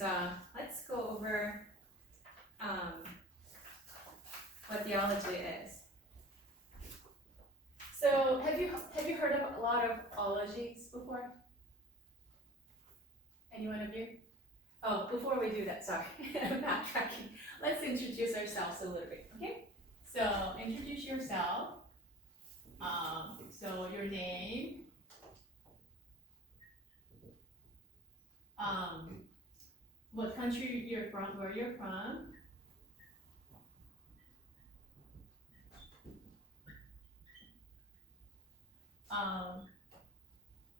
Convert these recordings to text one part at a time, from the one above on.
because let's go over what theology is. So have you heard of a lot of ologies before? Anyone of you? Oh, before we do that, sorry, I'm backtracking. Let's introduce ourselves a little bit, okay? So introduce yourself. So your name. What country you're from, where you're from.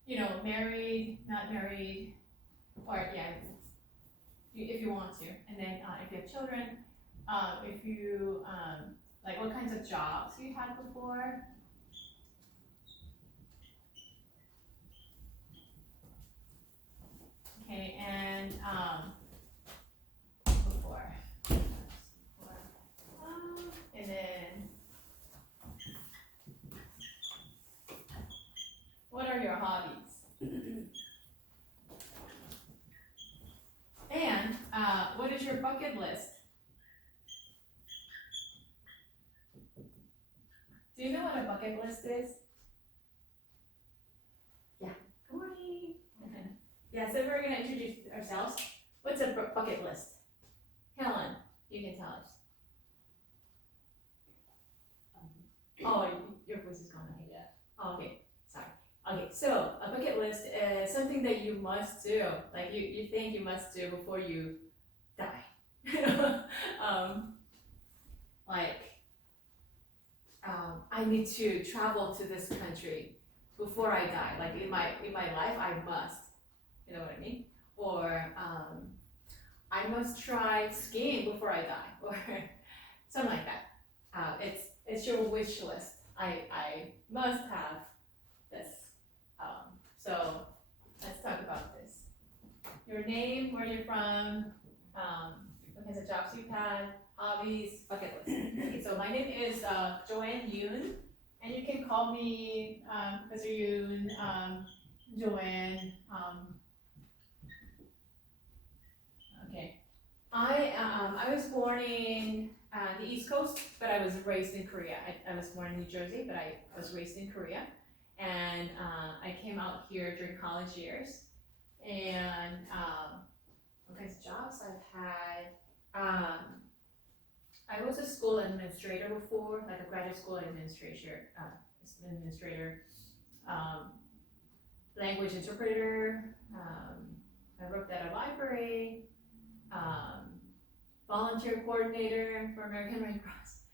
You know, married, not married, or yeah, if you want to. And then if you have children, if you, like what kinds of jobs you had before. Okay, and before. And then, what are your hobbies? And what is your bucket list? Do you know what a bucket list is? Yeah, good morning. Yeah, so we're going to introduce ourselves. What's a bucket list? Helen, you can tell us. Oh, your voice is gone. Yeah. Oh, okay, sorry. Okay, so a bucket list is something that you must do, like you think you must do before you die. I need to travel to this country before I die. Like in my life, I must. You know what I mean? Or I must try skiing before I die, or something like that. It's your wish list. I must have this. So let's talk about this. Your name, where you're from, what kinds of jobs you've had, hobbies, bucket list. Okay, so my name is Joanne Yoon, and you can call me Professor Yoon, Joanne. Okay, I was born in the East Coast, but I was raised in Korea. I was born in New Jersey, but I was raised in Korea. And I came out here during college years. And what kinds of jobs I've had. I was a school administrator before, like a graduate school administrator, language interpreter. I worked at a library. Volunteer coordinator for American Red Cross,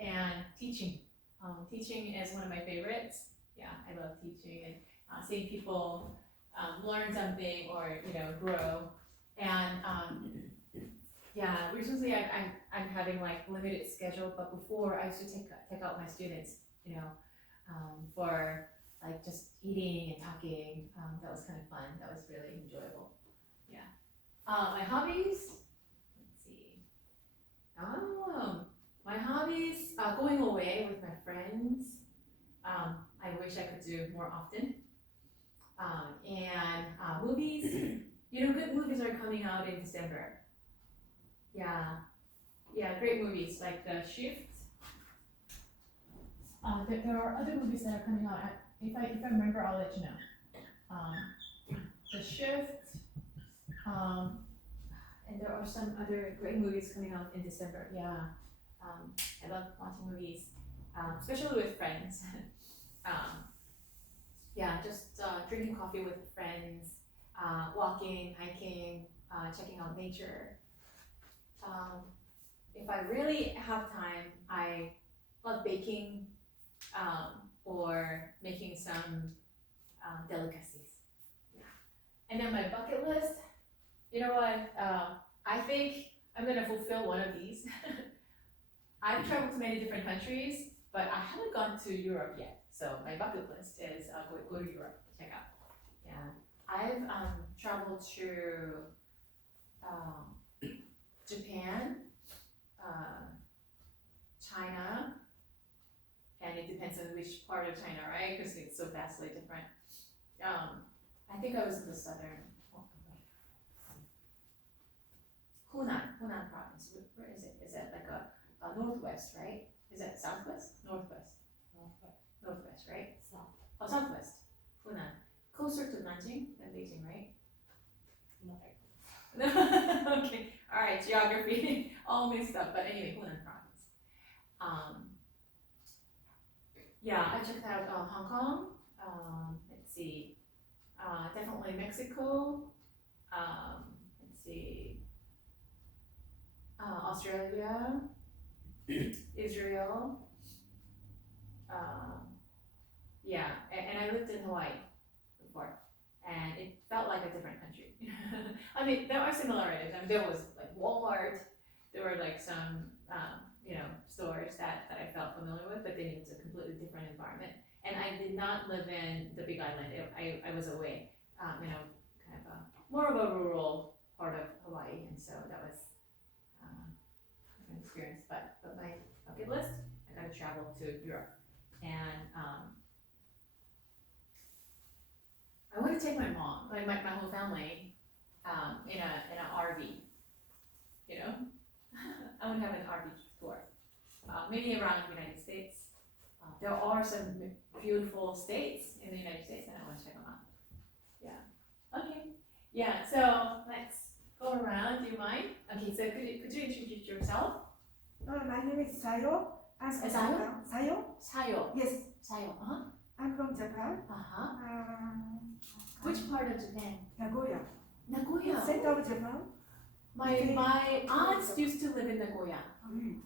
and teaching. Teaching is one of my favorites. Yeah, I love teaching and seeing people learn something or grow. And yeah, recently I'm having like limited schedule, but before I used to take out my students, for like just eating and talking. That was kind of fun. That was really enjoyable. Yeah. My hobbies. Let's see. My hobbies, going away with my friends. I wish I could do more often. And movies. Good movies are coming out in December. Yeah, great movies like The Shift. There are other movies that are coming out. If I remember, I'll let you know. The Shift. And there are some other great movies coming out in December. Yeah, I love watching movies, especially with friends. Yeah, just drinking coffee with friends, walking, hiking, checking out nature. If I really have time, I love baking or making some delicacies. Yeah. And then my bucket list. You know what? I think I'm gonna fulfill one of these. I've traveled to many different countries, but I haven't gone to Europe yet. So my bucket list is go to Europe, check out. Yeah, I've traveled to Japan, China, and it depends on which part of China, right? Because it's so vastly different. I think I was in the southern. Hunan province. Where is it? Is it like a northwest, right? Is it southwest? Northwest. Northwest, right? South. Oh, southwest. Hunan. Closer to Nanjing than Beijing, right? Okay. All right. Geography all mixed up, but anyway, Hunan province. Yeah, I checked out Hong Kong. Let's see. Definitely Mexico. Let's see. Australia, Israel. Yeah, and I lived in Hawaii before, and it felt like a different country. I mean, there are similarities. I mean, there was like Walmart. There were like some, stores that I felt familiar with, but then it was a completely different environment. And I did not live in the Big Island. I was away, kind of more of a rural part of Hawaii, and so that was an experience. But my bucket list, I got to travel to Europe, and I want to take my mom, like my whole family, in an RV. I want to have an RV tour, maybe around the United States. There are some beautiful states in the United States, and I want to check them out. Yeah. Okay. Yeah. So let's go around. Do you mind? Okay. So could you introduce yourself? My name is Sayo. I'm from Sayo? Japan. Sayo? Sayo. Yes, Sayo. I'm from Japan. Which part of Japan? Nagoya. Nagoya. Center of Japan. My aunts used to live in Nagoya. Mm.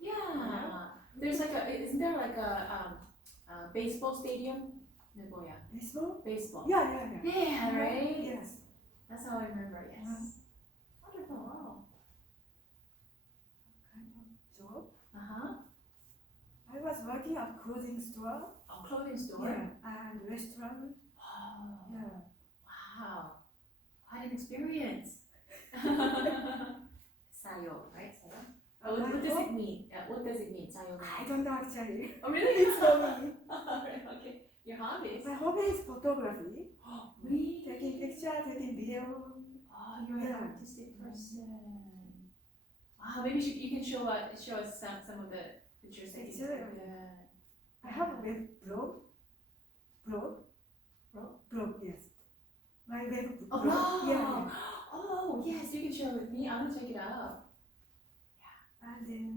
Yeah. There's isn't there like a baseball stadium? Nagoya. Baseball? Baseball. Yeah. Yeah, right? Yes. That's how I remember, yes. Wonderful, wow. Kind of job. I was working at clothing store. Oh, clothing store? Yeah. And restaurant. Oh, Yeah. wow. What an experience. Sayo, right? Sayo? Oh, what does it mean? What does it mean, sayo? I don't know actually. Oh, really? It's for me. Alright, okay. Your hobbies? My hobby is photography. Oh, really? Taking picture, taking video. Oh, you're an Yeah. artistic person. Wow, maybe you can show us some of the pictures that you Picture? took. Yeah. I have a web blog. Blog, yes. My web Oh, blog. wow. Yeah. Oh, yes, you can share it with me. I want to check it out. And then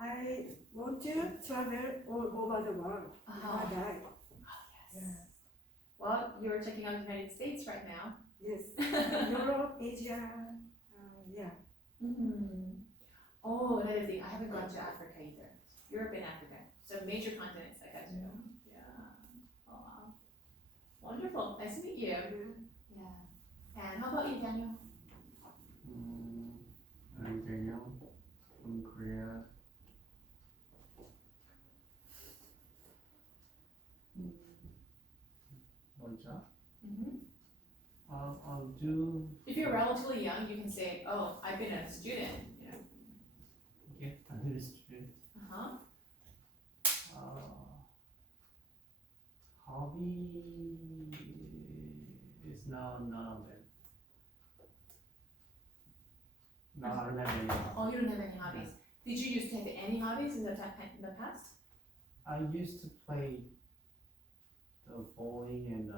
I want to travel all over the world before I die. Oh, yes. Well, you're checking out the United States right now. Yes. Europe, Asia, yeah. Oh, another thing, I haven't gone to Africa either. Europe and Africa. So major continents I got to. Yeah. Oh, wow. Wonderful. Nice to meet you. Yeah. And how about you, Daniel? I'm Daniel from Korea. One job. I'll do. If you're relatively young, you can say, "Oh, I've been a student." Okay, I'm a student. Hobby is now none of them. No, I don't have any hobby. Oh, you don't have any hobbies. Did you used to have any hobbies in the past? I used to play the bowling and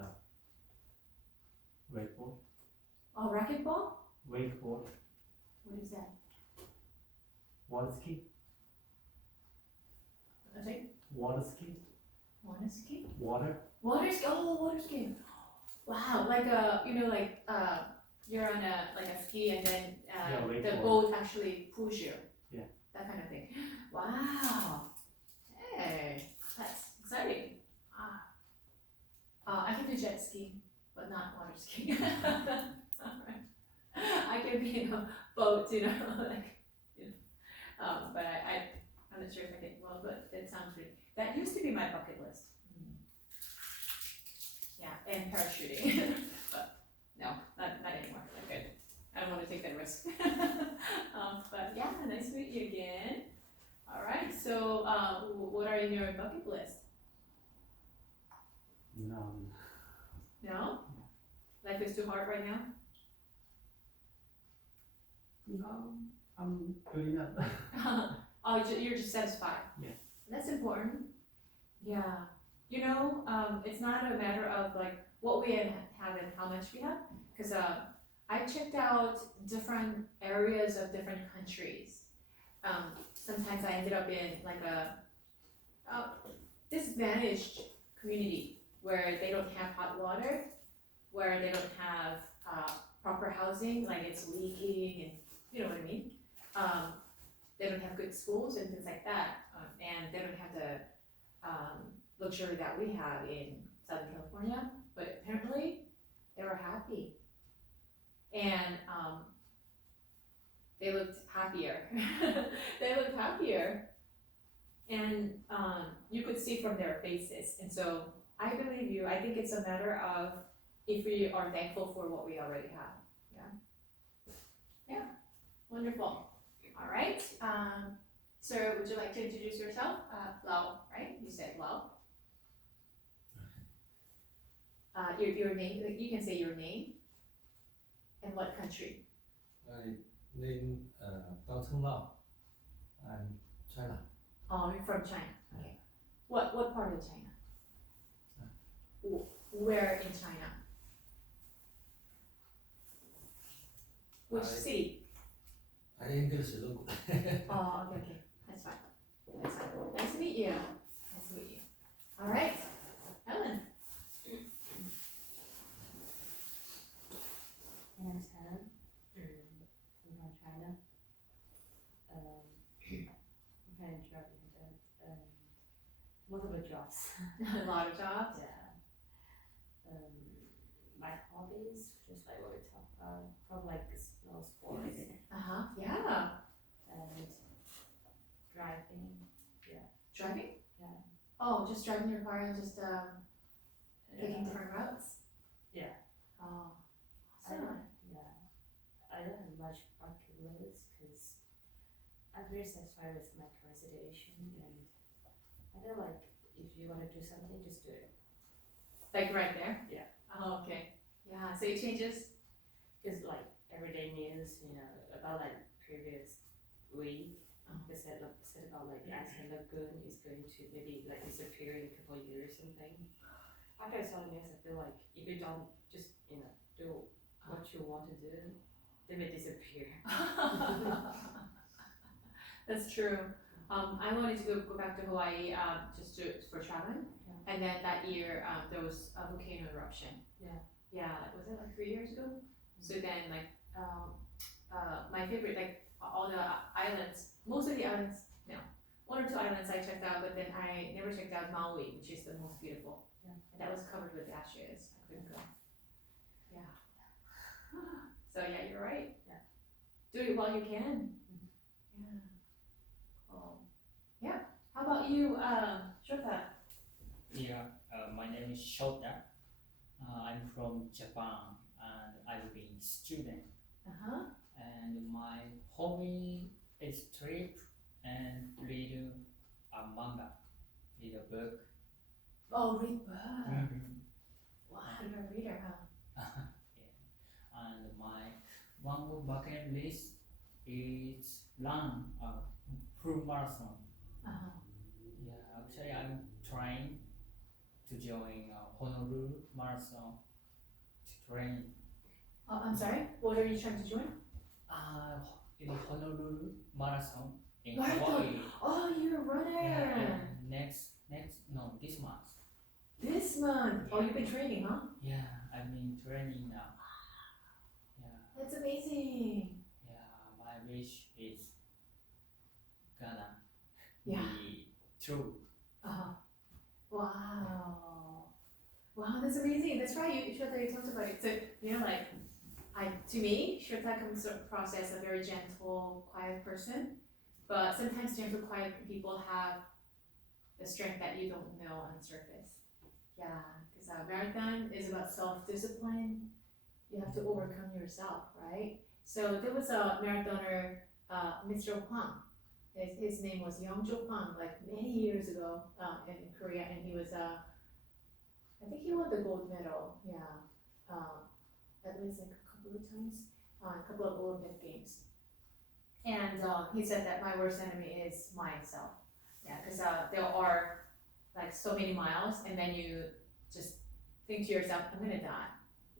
wakeboard. Oh, racquetball? Wakeboard. What is that? Water ski. Okay. Water ski. Water ski? Water. Water ski. Oh, water skiing. Wow, like you're on a ski and then the wakeboard. boat actually pulls you. Yeah. That kind of thing. Wow. Hey, that's exciting. I can do jet skiing, but not water skiing. Alright. I can be in a boat, but I'm not sure if I can. Well, but that sounds good. That used to be my bucket list. Yeah, and parachuting, but no, not anymore. I'm good. I don't want to take that risk. But yeah, nice to meet you again. All right. So, what are in your bucket list? No. No? Life is too hard right now? I'm good enough. Oh, you're just satisfied. Yeah. That's important. Yeah. You know, it's not a matter of like what we have and how much we have, because I checked out different areas of different countries. Sometimes I ended up in like a disadvantaged community where they don't have hot water, where they don't have proper housing, like it's leaking, and you know what I mean. They don't have good schools and things like that, and they don't have the luxury that we have in Southern California. But apparently, they were happy, and they looked happier. They looked happier, and you could see from their faces. And so I believe you. I think it's a matter of if we are thankful for what we already have. Yeah. Yeah. Wonderful. All right. Sir, would you like to introduce yourself? Lau, right? You said Lau. Your name. You can say your name and what country. My name Bao Cheng Lao. I'm China. Oh, you're from China. Okay. What part of China? Where in China? Which city? I English is local. Oh, okay. That's fine. That's fine. Nice to meet you. Nice to meet you. All right. Ellen. My name is Helen. I'm from China. I'm kind of job multiple jobs. A lot of jobs. Yeah. My hobbies, just like what we talked about, probably like snow sports Yeah. and driving. Driving? Yeah. Oh, just driving your car and just taking different routes? Yeah. Oh. I Awesome. I don't have much bucket list because I'm very satisfied with my current situation, and I feel like if you want to do something, just do it. Like right there? Yeah. Oh, okay. Yeah, so it changes. Because like everyday news, about like previous week, they said about like Iceland Lagoon is going to maybe like disappear in a couple of years or something. After I saw the news, I feel like if you don't just do what you want to do, they may disappear. That's true. I wanted to go back to Hawaii for traveling, and then that year there was a volcano eruption. Yeah, was it like 3 years ago? So then like my favorite, like all the islands, most of the islands, no, 1 or 2 islands I checked out, but then I never checked out Maui, which is the most beautiful. Yeah. And that was covered with ashes. I couldn't go. Yeah. So yeah, you're right. Yeah. Do it while you can. Yeah. Cool. Yeah. How about you, Shota? Yeah, my name is Shota. I'm from Japan and I've been student. And my hobby is trip and read a manga, read a book. Oh, read book. Mhm. Wow, you're a reader, huh? Yeah. And my one more bucket list is run a full marathon. Yeah, actually I'm trying to join a Honolulu marathon to train. Oh, I'm sorry. What are you trying to join? In Honolulu marathon in Marathon. Hawaii. Oh, you're a runner. Yeah, and this month. This month. Oh, you've been training, huh? Yeah, I've been training now. Yeah, That's amazing. yeah, my wish is gonna Yeah. be true. Wow. Wow, that's amazing. That's right. Shota, you talked about it. So, like, to me, Shota comes across as a very gentle, quiet person. But sometimes gentle, quiet people have the strength that you don't know on the surface. Yeah, because a marathon is about self-discipline. You have to overcome yourself, right? So there was a marathoner, Mr. Hwang. His name was Youngjo Hwang, like many years ago in Korea, and he was I think he won the gold medal. Yeah, at least like a couple of times, a couple of Olympic games. And he said that my worst enemy is myself. Yeah, because there are like so many miles, and then you just think to yourself, I'm gonna die.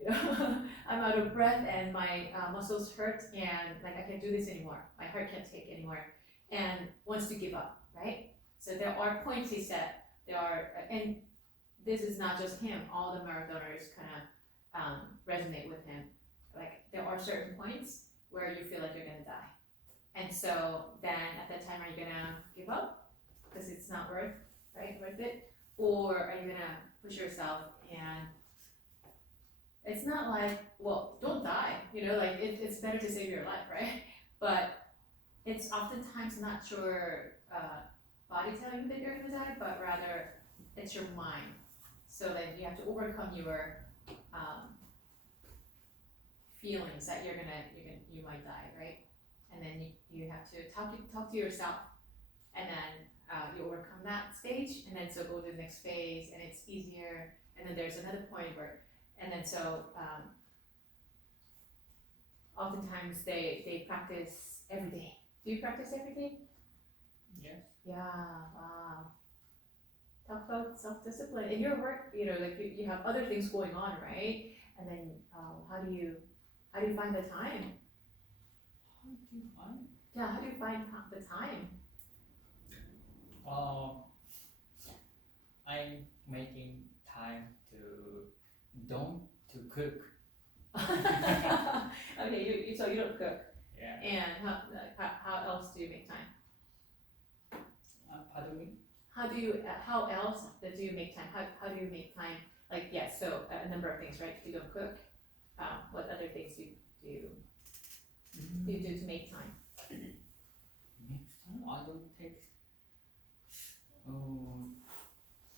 You know, I'm out of breath, and my muscles hurt, and like I can't do this anymore. My heart can't take anymore, and wants to give up, right? So there are points he said. There are, and this is not just him. All the marathoners kind of resonate with him. Like there are certain points where you feel like you're gonna die, and so then at that time, are you gonna give up because it's not worth it, or are you gonna push yourself? And it's not like, well, don't die, you know, like it's better to save your life, right? But it's oftentimes not your body telling you that you're gonna die, but rather it's your mind. So that you have to overcome your feelings that you might die, right? And then you have to talk to yourself, and then you overcome that stage, and then so go to the next phase, and it's easier. And then there's another point where, and then so oftentimes they practice every day. Do you practice every day? Yes. Yeah. Wow. Talk about self-discipline in your work. You know, like you have other things going on, right? And then how do you find the time? How do you find? Yeah, how do you find the time? I'm making time to cook. Okay, so you don't cook. Yeah. And how else do you make time? Pardon me? How else do you make time? How do you make time? Like, yes, so a number of things, right? You don't cook. What other things do you do to make time? Next time I don't take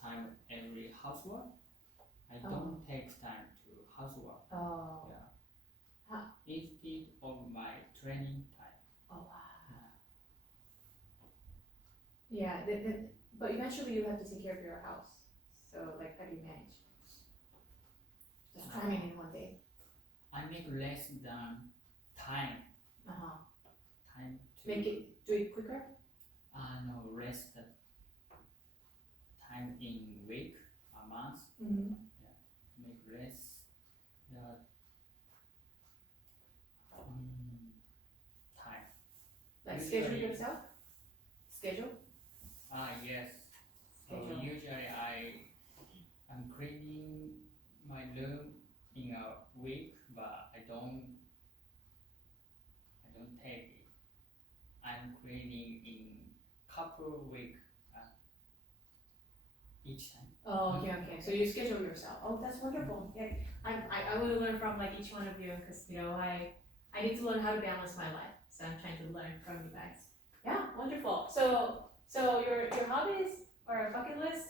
time every housework. I don't take time to housework. Oh. Yeah. Instead of my training time. Oh wow. Yeah. But eventually you have to take care of your house. So like, how do you manage? Just cramming in one day. I make less than time. Time to Do it quicker. no, rest time in week, a month. Mm-hmm. Make less the time. Like Usually- schedule yourself. Schedule. Yes. So Schedule. usually I'm cleaning my room in a week, but I don't take it. I'm cleaning in couple of weeks each time. Oh, okay. So you schedule yourself. Oh, that's wonderful. Yeah, I want to learn from like each one of you, because you know I need to learn how to balance my life. So I'm trying to learn from you guys. Yeah, wonderful. So your hobbies or bucket list?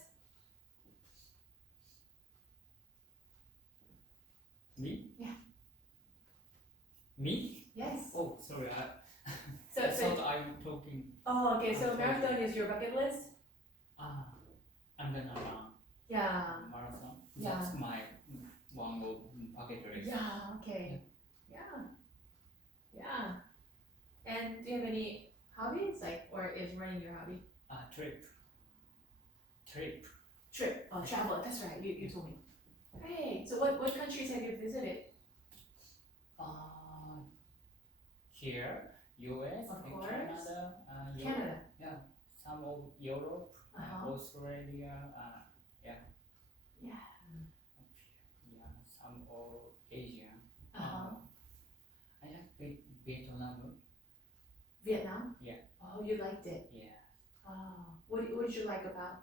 Me? Yeah. Me? Yes. Oh, sorry. I So thought I'm talking. oh, okay. So marathon is your bucket list? I'm gonna run Yeah. marathon. Yeah. That's my one of bucket list. Yeah. Okay. Yeah. And do you have any hobbies, like, or is running your hobby? Trip. Trip. Oh, travel. That's right. You told me. Great. So what countries have you visited? Here, US, Of and course. Canada, Canada. some of Europe, Australia, Yeah. some of Asia. I like Vietnam. Vietnam. Yeah. Oh, you liked it. Yeah. Oh, what did you like about?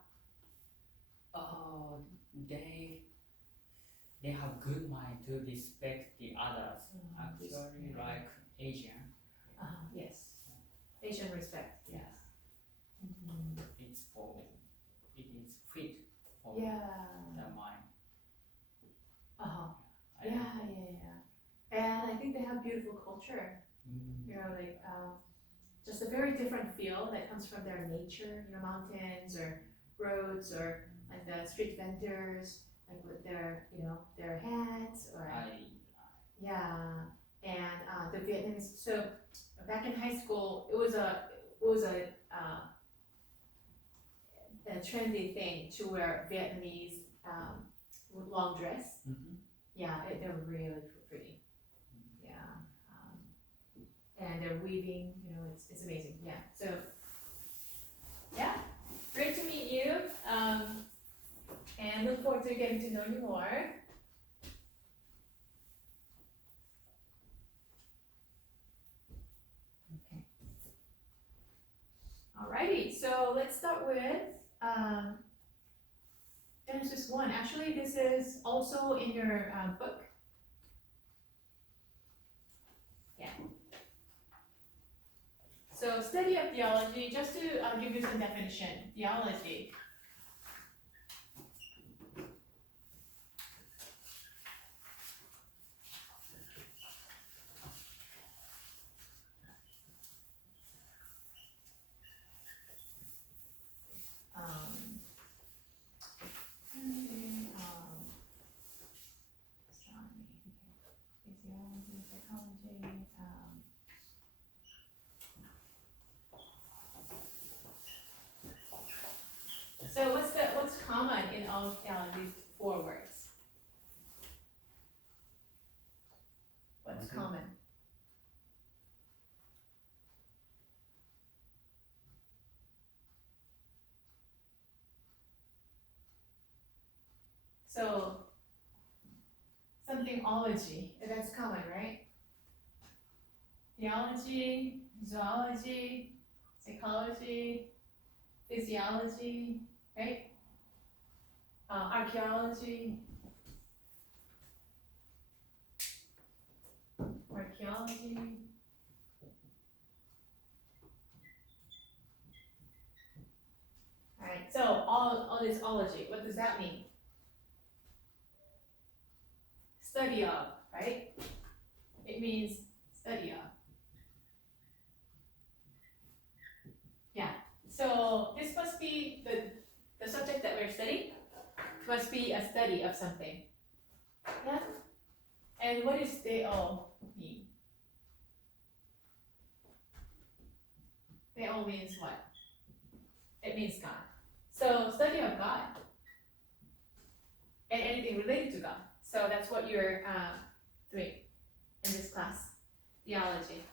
They have good mind to respect the others. Actually, respect. like Asian, Yes. Asian respect. Yes. Mhm. it is fit for Yeah. the mind. I Yeah. And I think they have beautiful culture. You know, like just a very different feel that comes from their nature. You know, mountains or roads, or like the street vendors, like with their their hats, or yeah. and the Vietnamese. So back in high school, it was a trendy thing to wear Vietnamese with long dress. Mm-hmm. Yeah, they're really pretty. Yeah, and they're weaving. You know, it's amazing. Yeah. So yeah, great to meet you. And look forward to getting to know you more. Okay. Alrighty, so let's start with Genesis 1. Actually, this is also in your book. Yeah. So, study of theology, just to give you some definition. Theology. Astronomy, physiology, psychology, so what's common in all of these 4 words? What's Okay. common? So something ology, that's common, right? Theology, zoology, psychology, physiology, right? Archaeology, Alright, so all this ology, what does that mean? Study of, right? It means study of. Yeah, so this must be the subject that we're studying must be a study of something. Yeah? And what does Deo mean? Deo means what? It means God. So study of God. And anything related to God. So that's what you're doing in this class, theology.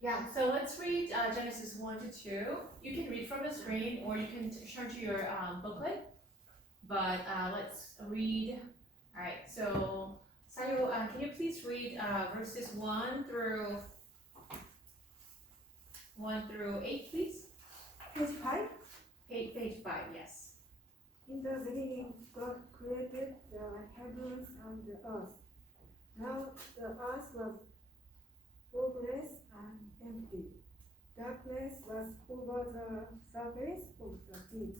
Yeah, so let's read Genesis 1 to 2. You can read from the screen or you can turn to your booklet. But let's read. All right, so Sayo, can you please read verses 1 through 8, please? Page 5. Page 5, yes. In the beginning, God created the heavens and the earth. Now the earth was formless and empty. Darkness was over the surface of the deep,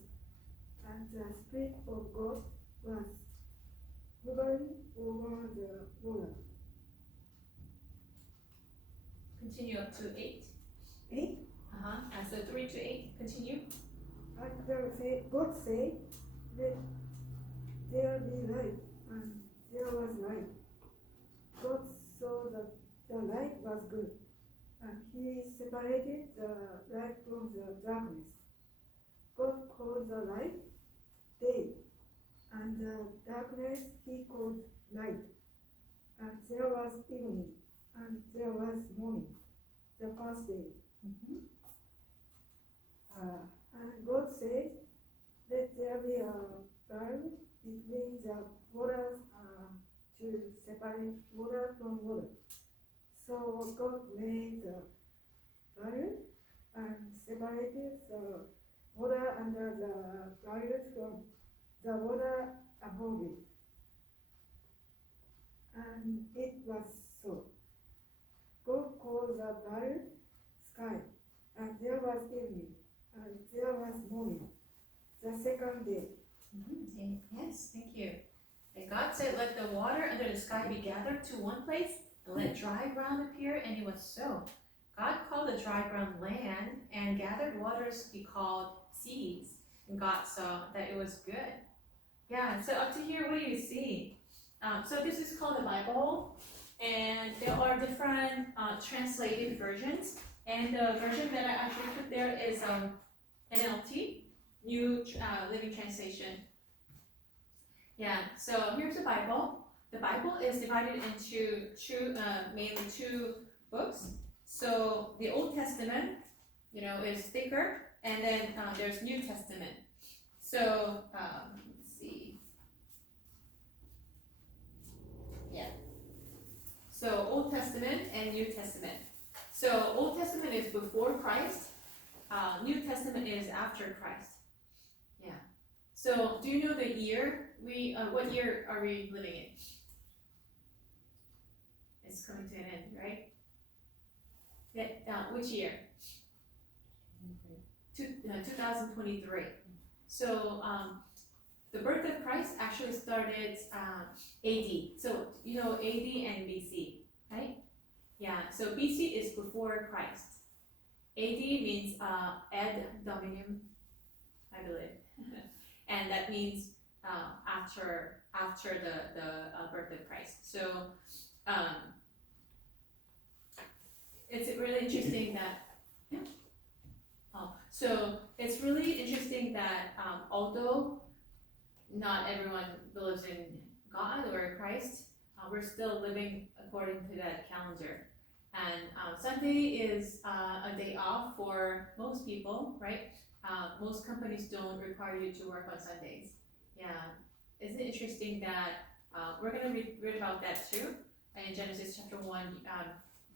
and the Spirit of God was hovering over the water. Continue up to 8. 8. So 3 to 8, continue. And God said, "Let there be light," and there was light. God saw that the light was good, and he separated the light from the darkness. God called the light day, and the darkness he called night. And there was evening, and there was morning, the first day. And God said, "Let there be a gulf between the waters to separate water from water." So God made the gulf and separated the water under the gulf from the water above it. And it was so. God called the gulf sky, and there was evening, and there was morning, the second day. Yes, thank you. And God said, "Let the water under the sky be gathered to one place, and let dry ground appear," and it was so. God called the dry ground land, and gathered waters he called seas. And God saw that it was good. Yeah, so up to here, what do you see? So this is called the Bible. and there are different translated versions. And the version that I actually put there is NLT, New Living Translation. Yeah, so here's the Bible. The Bible is divided into mainly two books. So the Old Testament, is thicker, and then there's New Testament. So let's see. Yeah. So Old Testament and New Testament. So Old Testament is before Christ. New Testament is after Christ. Yeah. So do you know the year? What year are we living in? It's coming to an end, right? Yeah. Which year? 2023. So the birth of Christ actually started AD. So AD and BC, right? Yeah. So BC is before Christ. AD means ad dominum, I believe, and that means after the birth of Christ. So it's really interesting that. Yeah. So it's really interesting that although not everyone believes in God or Christ, we're still living according to that calendar. And Sunday is a day off for most people, right? Most companies don't require you to work on Sundays. Yeah, isn't it interesting that we're going to read about that too? In Genesis chapter 1,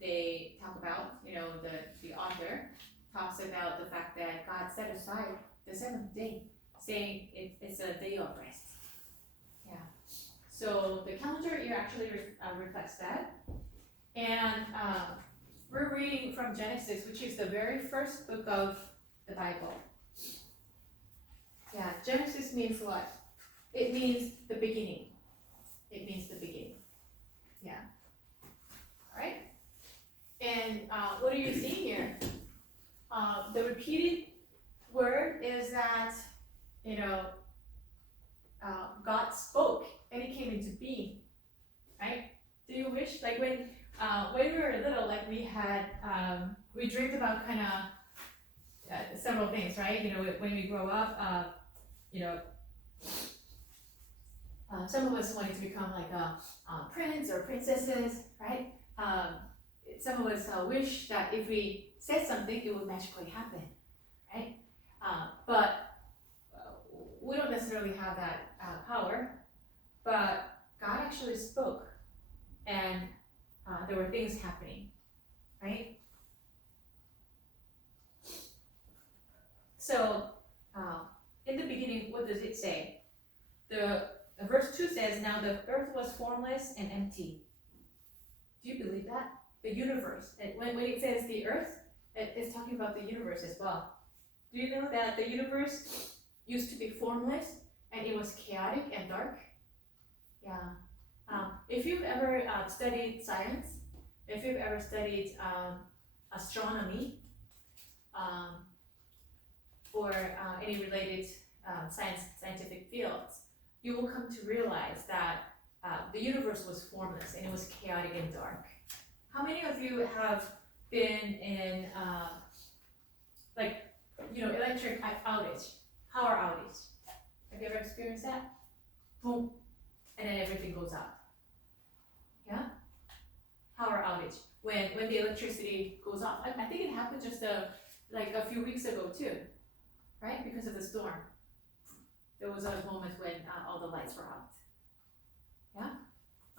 they talk about, the author talks about the fact that God set aside the seventh day, saying it's a day of rest. Yeah. So the calendar year actually reflects that. And we're reading from Genesis, which is the very first book of the Bible. Yeah, Genesis means what? It means the beginning. It means the beginning. Yeah. All right. And what are you seeing here? The repeated word is that, God spoke and it came into being, right? Do you wish, like when we were little, like we dreamed about kind of several things, right? When we grow up, some of us wanted to become like a prince or princesses, right? Some of us wish that if we said something, it would magically happen, right? But we don't necessarily have that power. But God actually spoke, and there were things happening, right? So, in the beginning, what does it say? The verse 2 says, "Now the earth was formless and empty." Do you believe that? The universe. And when it says the earth, it's talking about the universe as well. Do you know that the universe used to be formless and it was chaotic and dark? Yeah. If you've ever studied science, if you've ever studied astronomy, or any related scientific fields, you will come to realize that the universe was formless and it was chaotic and dark. How many of you have been in electric outage, power outage? Have you ever experienced that? Boom, and then everything goes out. Yeah? Power outage. When the electricity goes off. I think it happened just a few weeks ago too, right? Because of the storm. There was a moment when all the lights were out. Yeah?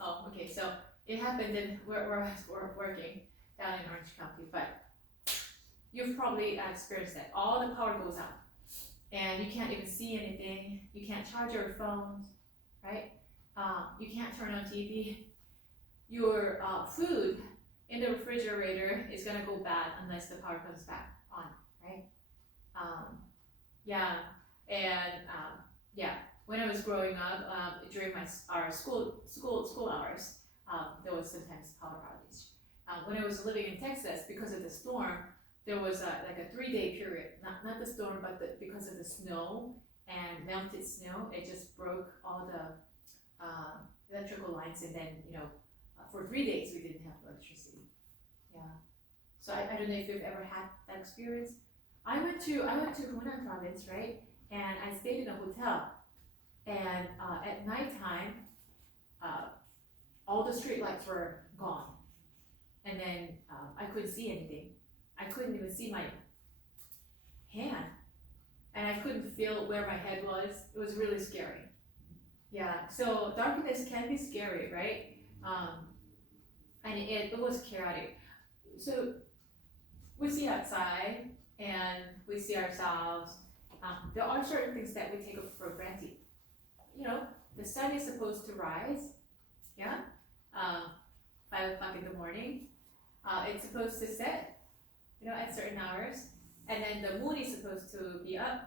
Oh, okay, so it happened in where I was working down in Orange County, but you've probably experienced that. All the power goes out, and you can't even see anything. You can't charge your phones, right? You can't turn on TV. Your food in the refrigerator is gonna go bad unless the power comes back on, right? When I was growing up, during our school hours, there was sometimes power outage. When I was living in Texas, because of the storm, there was a 3-day period. Not the storm, but because of the snow and melted snow, it just broke all the electrical lines, and then for 3 days we didn't have electricity. Yeah. So I don't know if you've ever had that experience. I went to Hunan province, right? And I stayed in a hotel. And at nighttime, all the street lights were gone. And then I couldn't see anything. I couldn't even see my hand. And I couldn't feel where my head was. It was really scary. Yeah, so darkness can be scary, right? And it was chaotic. So we see outside and we see ourselves. There are certain things that we take for granted. You know, the sun is supposed to rise, yeah? 5 o'clock in the morning. It's supposed to set, you know, at certain hours. And then the moon is supposed to be up.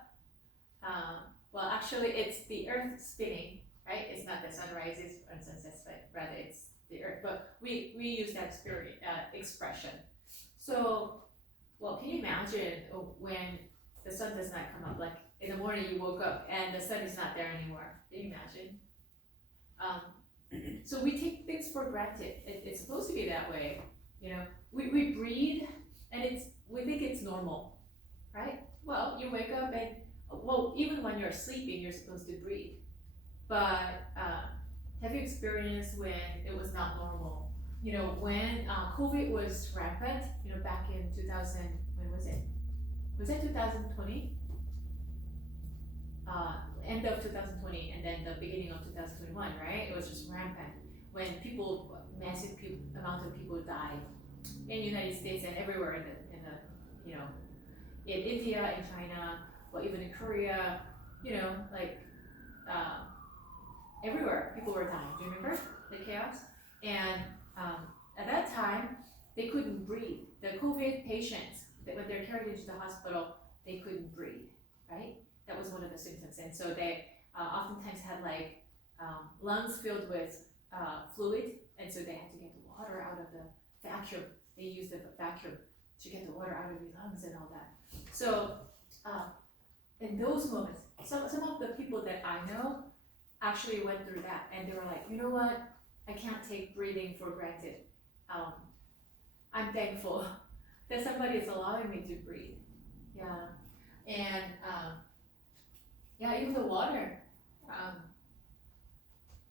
Well, actually, it's the earth spinning, right? It's not the sunrises and sunsets, but rather it's the earth. But we use that expression. So, well, can you imagine when the sun does not come up? Like in the morning you woke up and the sun is not there anymore. Can you imagine? So we take things for granted. It's supposed to be that way. You know, we breathe and we think it's normal, right? Well, you wake up and, well, even when you're sleeping, you're supposed to breathe. But have you experienced when it was not normal? You know, when COVID was rampant, you know, back in 2000, when was it? Was that 2020? End of 2020 and then the beginning of 2021, right? It was just rampant when massive amount of people died in the United States and everywhere in the you know, in India, in China, or even in Korea, you know, like everywhere people were dying. Do you remember the chaos? And at that time, they couldn't breathe. The COVID patients, when they're carried into the hospital, they couldn't breathe, right? That was one of the symptoms. And so they oftentimes had like lungs filled with fluid, and so they had to get the water out of the vacuum. They used the vacuum to get the water out of your lungs and all that. So in those moments, some of the people that I know actually went through that, and they were like, you know what? I can't take breathing for granted. I'm thankful that somebody is allowing me to breathe. Yeah, and yeah, even the water.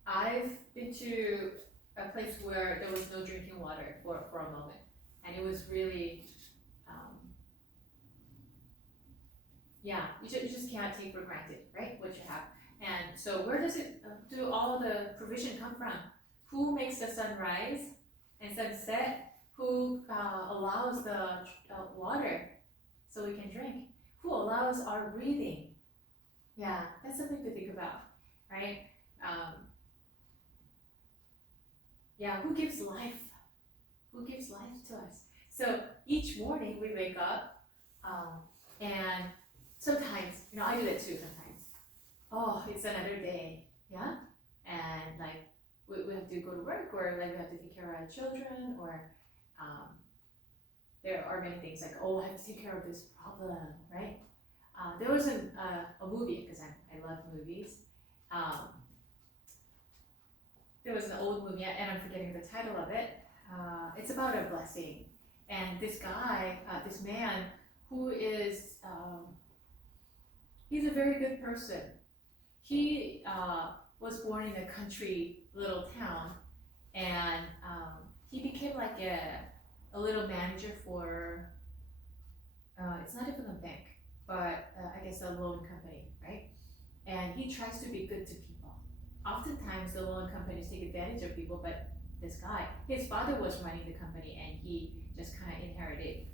I've been to a place where there was no drinking water for a moment, and it was really, yeah, you just can't take for granted, right, what you have. And so where does do all of the provision come from? Who makes the sun rise and sunset? Who allows the water so we can drink? Who allows our breathing? Yeah, that's something to think about, right? Yeah, who gives life? Who gives life to us? So each morning we wake up, and sometimes, you know, I do that too sometimes. Oh, it's another day, yeah? And like, we have to go to work, or like we have to take care of our children, or there are many things like, oh, I have to take care of this problem, right? There was a movie, because I love movies. There was an old movie, and I'm forgetting the title of it. It's about a blessing. And this guy, this man, who is, he's a very good person. He was born in a country little town, and he became like a little manager for, it's not even a bank, but I guess a loan company, right? And he tries to be good to people. Oftentimes the loan companies take advantage of people, but this guy, his father was running the company and he just kind of inherited,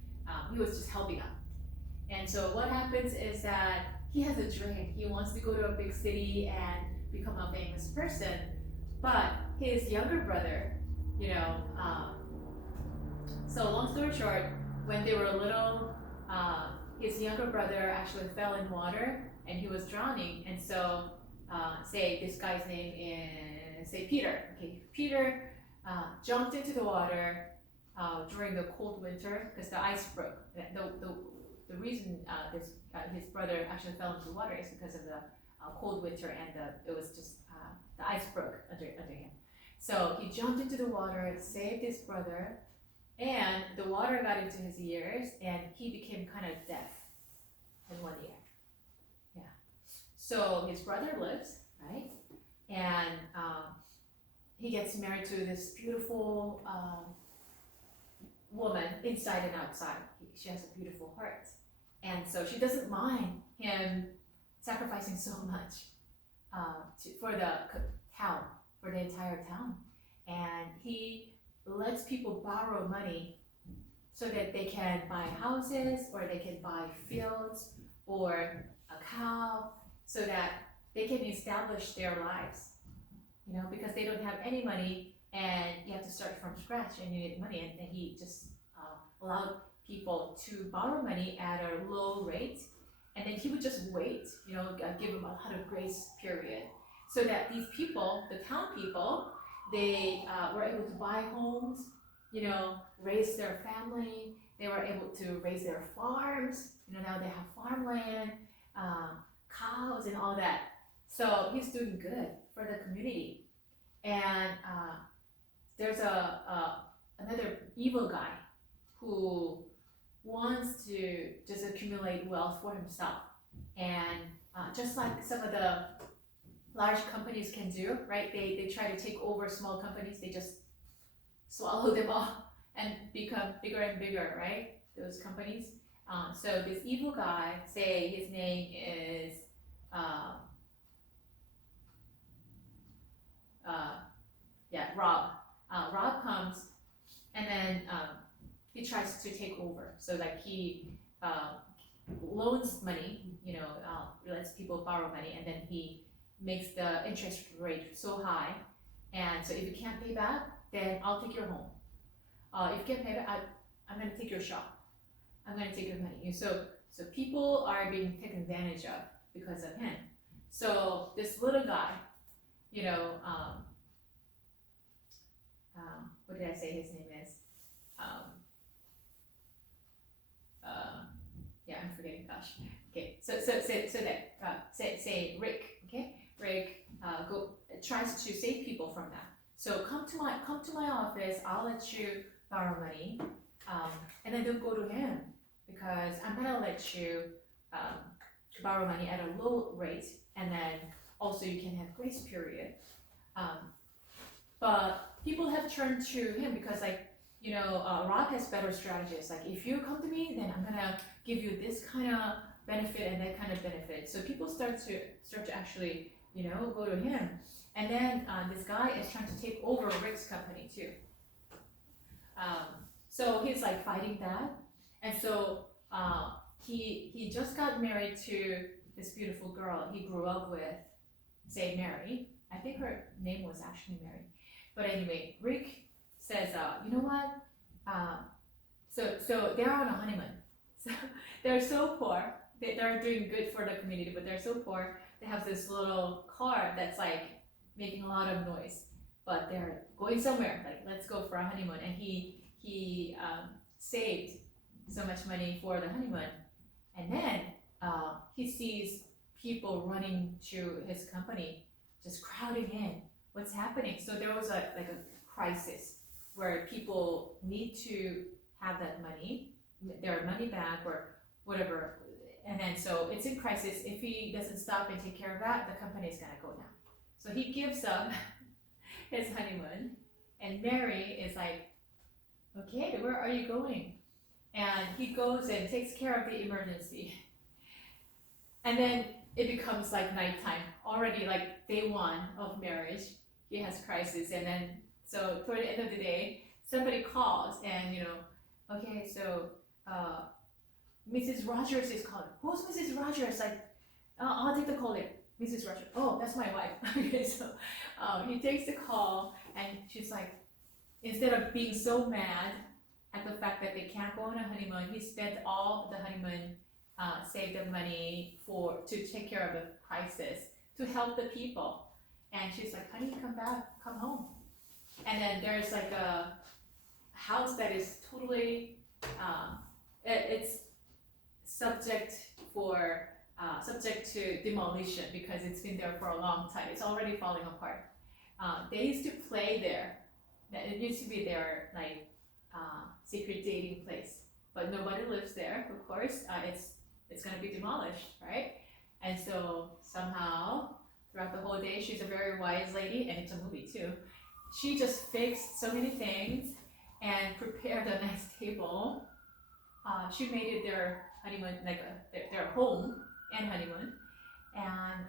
he was just helping out. And so what happens is that he has a dream. He wants to go to a big city and become a famous person, but his younger brother, you know, so long story short, when they were little, his younger brother actually fell in water and he was drowning. And so, say this guy's name is, say Peter. Okay, Peter jumped into the water during the cold winter because the ice broke. The reason his brother actually fell into the water is because of the cold winter, and it was just the ice broke under him. So he jumped into the water, saved his brother, and the water got into his ears, and he became kind of deaf in one ear. Yeah. So his brother lives, right? And he gets married to this beautiful woman inside and outside. She has a beautiful heart. And so she doesn't mind him sacrificing so much for the town, for the entire town. And he lets people borrow money so that they can buy houses, or they can buy fields or a cow, so that they can establish their lives. You know, because they don't have any money and you have to start from scratch and you need money. And he just allowed people to borrow money at a low rate, and then he would just wait, you know, give them a lot of grace period, so that these people, the town people, they were able to buy homes, you know, raise their family. They were able to raise their farms. You know, now they have farmland, cows, and all that. So he's doing good for the community. And there's another evil guy who wants to just accumulate wealth for himself. And just like some of the large companies can do, right? They try to take over small companies. They just swallow them all and become bigger and bigger, right? Those companies. So this evil guy, say his name is Rob. Rob comes, and then he tries to take over. So like he loans money, you know, lets people borrow money, and then he makes the interest rate so high. And so if you can't pay back, then I'll take your home. If you can't pay back, I'm going to take your shop. I'm going to take your money. So people are being taken advantage of because of him. So this little guy, you know, what did I say his name is? Yeah, I'm forgetting. Gosh. Okay. So that say Rick. Okay, Rick tries to save people from that. So come to my office. I'll let you borrow money, and then don't go to him, because I'm gonna let you borrow money at a low rate, and then also you can have grace period. But people have turned to him because, like, you know, Rob has better strategies. Like, if you come to me, then I'm gonna give you this kind of benefit and that kind of benefit. So people start to actually, you know, go to him. And then this guy is trying to take over Rick's company too. So he's like fighting that. And so he just got married to this beautiful girl he grew up with, say Mary. I think her name was actually Mary. But anyway, Rick says, you know what? So they're on a honeymoon. So they're so poor. They're doing good for the community, but they're so poor. They have this little car that's like making a lot of noise, but they're going somewhere. Like, let's go for a honeymoon. And he saved so much money for the honeymoon, and then he sees people running to his company, just crowding in. What's happening? So there was a crisis where people need to have that money, their money back or whatever. And then so it's in crisis. If he doesn't stop and take care of that, the company is gonna go down. So he gives up his honeymoon, and Mary is like, okay, where are you going? And he goes and takes care of the emergency. And then it becomes like nighttime, already like day one of marriage. He has crisis, and then so toward the end of the day, somebody calls and, you know, okay, so Mrs. Rogers is calling. Who's Mrs. Rogers? Like, I'll take the call there. Mrs. Rogers. Oh, that's my wife. Okay, so he takes the call, and she's like, instead of being so mad at the fact that they can't go on a honeymoon, he spent all the honeymoon, saved the money to take care of the crisis, to help the people. And she's like, honey, come back, come home. And then there's like a house that is totally, it's subject to demolition because it's been there for a long time. It's already falling apart. they used to play there. It used to be their like secret dating place, but nobody lives there. Of course, it's gonna be demolished, right? And so somehow throughout the whole day, she's a very wise lady, and it's a movie too. She just fixed so many things and prepared a nice table. She made it their honeymoon, like their home and honeymoon, and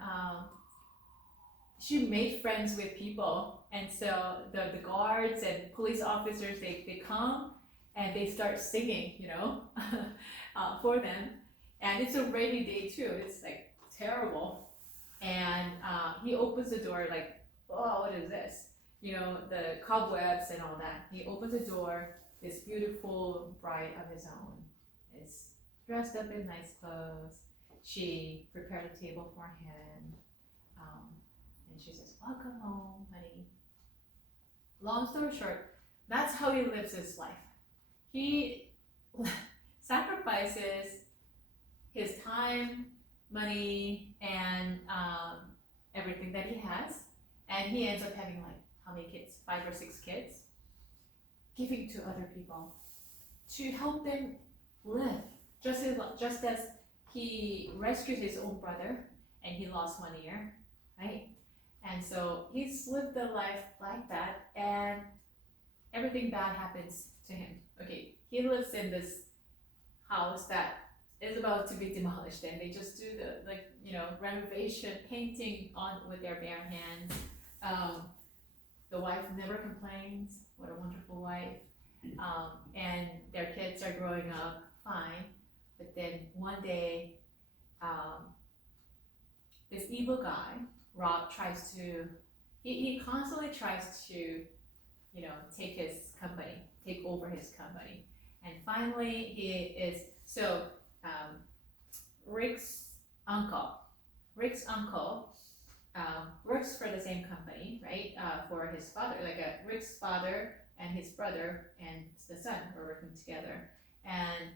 she made friends with people. And so the guards and police officers, they come and they start singing, for them. And it's a rainy day too. It's like terrible. And he opens the door like, oh, what is this? The cobwebs and all that. He opens the door. This beautiful bride of his own is dressed up in nice clothes. She prepared a table for him. And she says, welcome home, honey. Long story short, that's how he lives his life. He sacrifices his time, money, and everything that he has. And he ends up having like, how many kids? 5 or 6 kids. Giving to other people to help them live. Just as he rescued his own brother and he lost 1 ear, right? And so he's lived the life like that, and everything bad happens to him. Okay, he lives in this house that is about to be demolished, and they just do the renovation, painting on with their bare hands. The wife never complains. What a wonderful wife. And their kids are growing up fine. But then one day, this evil guy, Rob, he constantly tries to, take over his company. And finally, Rick's uncle works for the same company, right? For his father, Rick's father and his brother and the son were working together. And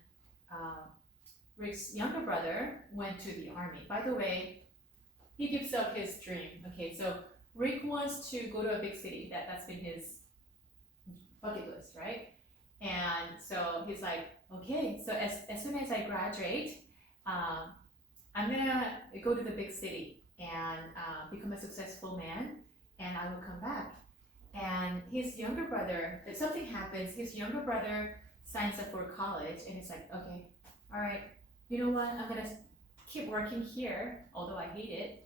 Rick's younger brother went to the army. By the way, he gives up his dream. Okay, so Rick wants to go to a big city. That's been his bucket list, right? And so he's like, okay, so as soon as I graduate, I'm gonna go to the big city and become a successful man, and I will come back. And his younger brother, if something happens, his younger brother signs up for college, and he's like, okay, all right, you know what, I'm gonna keep working here, although I hate it.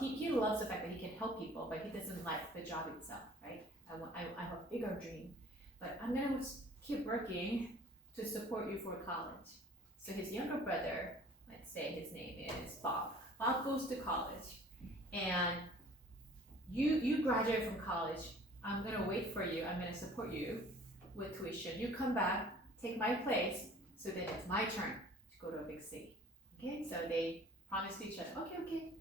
He loves the fact that he can help people, but he doesn't like the job itself, right? I have a bigger dream, but I'm gonna keep working to support you for college. So his younger brother, let's say his name is Bob. Bob goes to college, and you graduate from college. I'm gonna wait for you. I'm gonna support you with tuition. You come back, take my place, so then it's my turn to go to a big city. Okay, so they promised each other. Okay.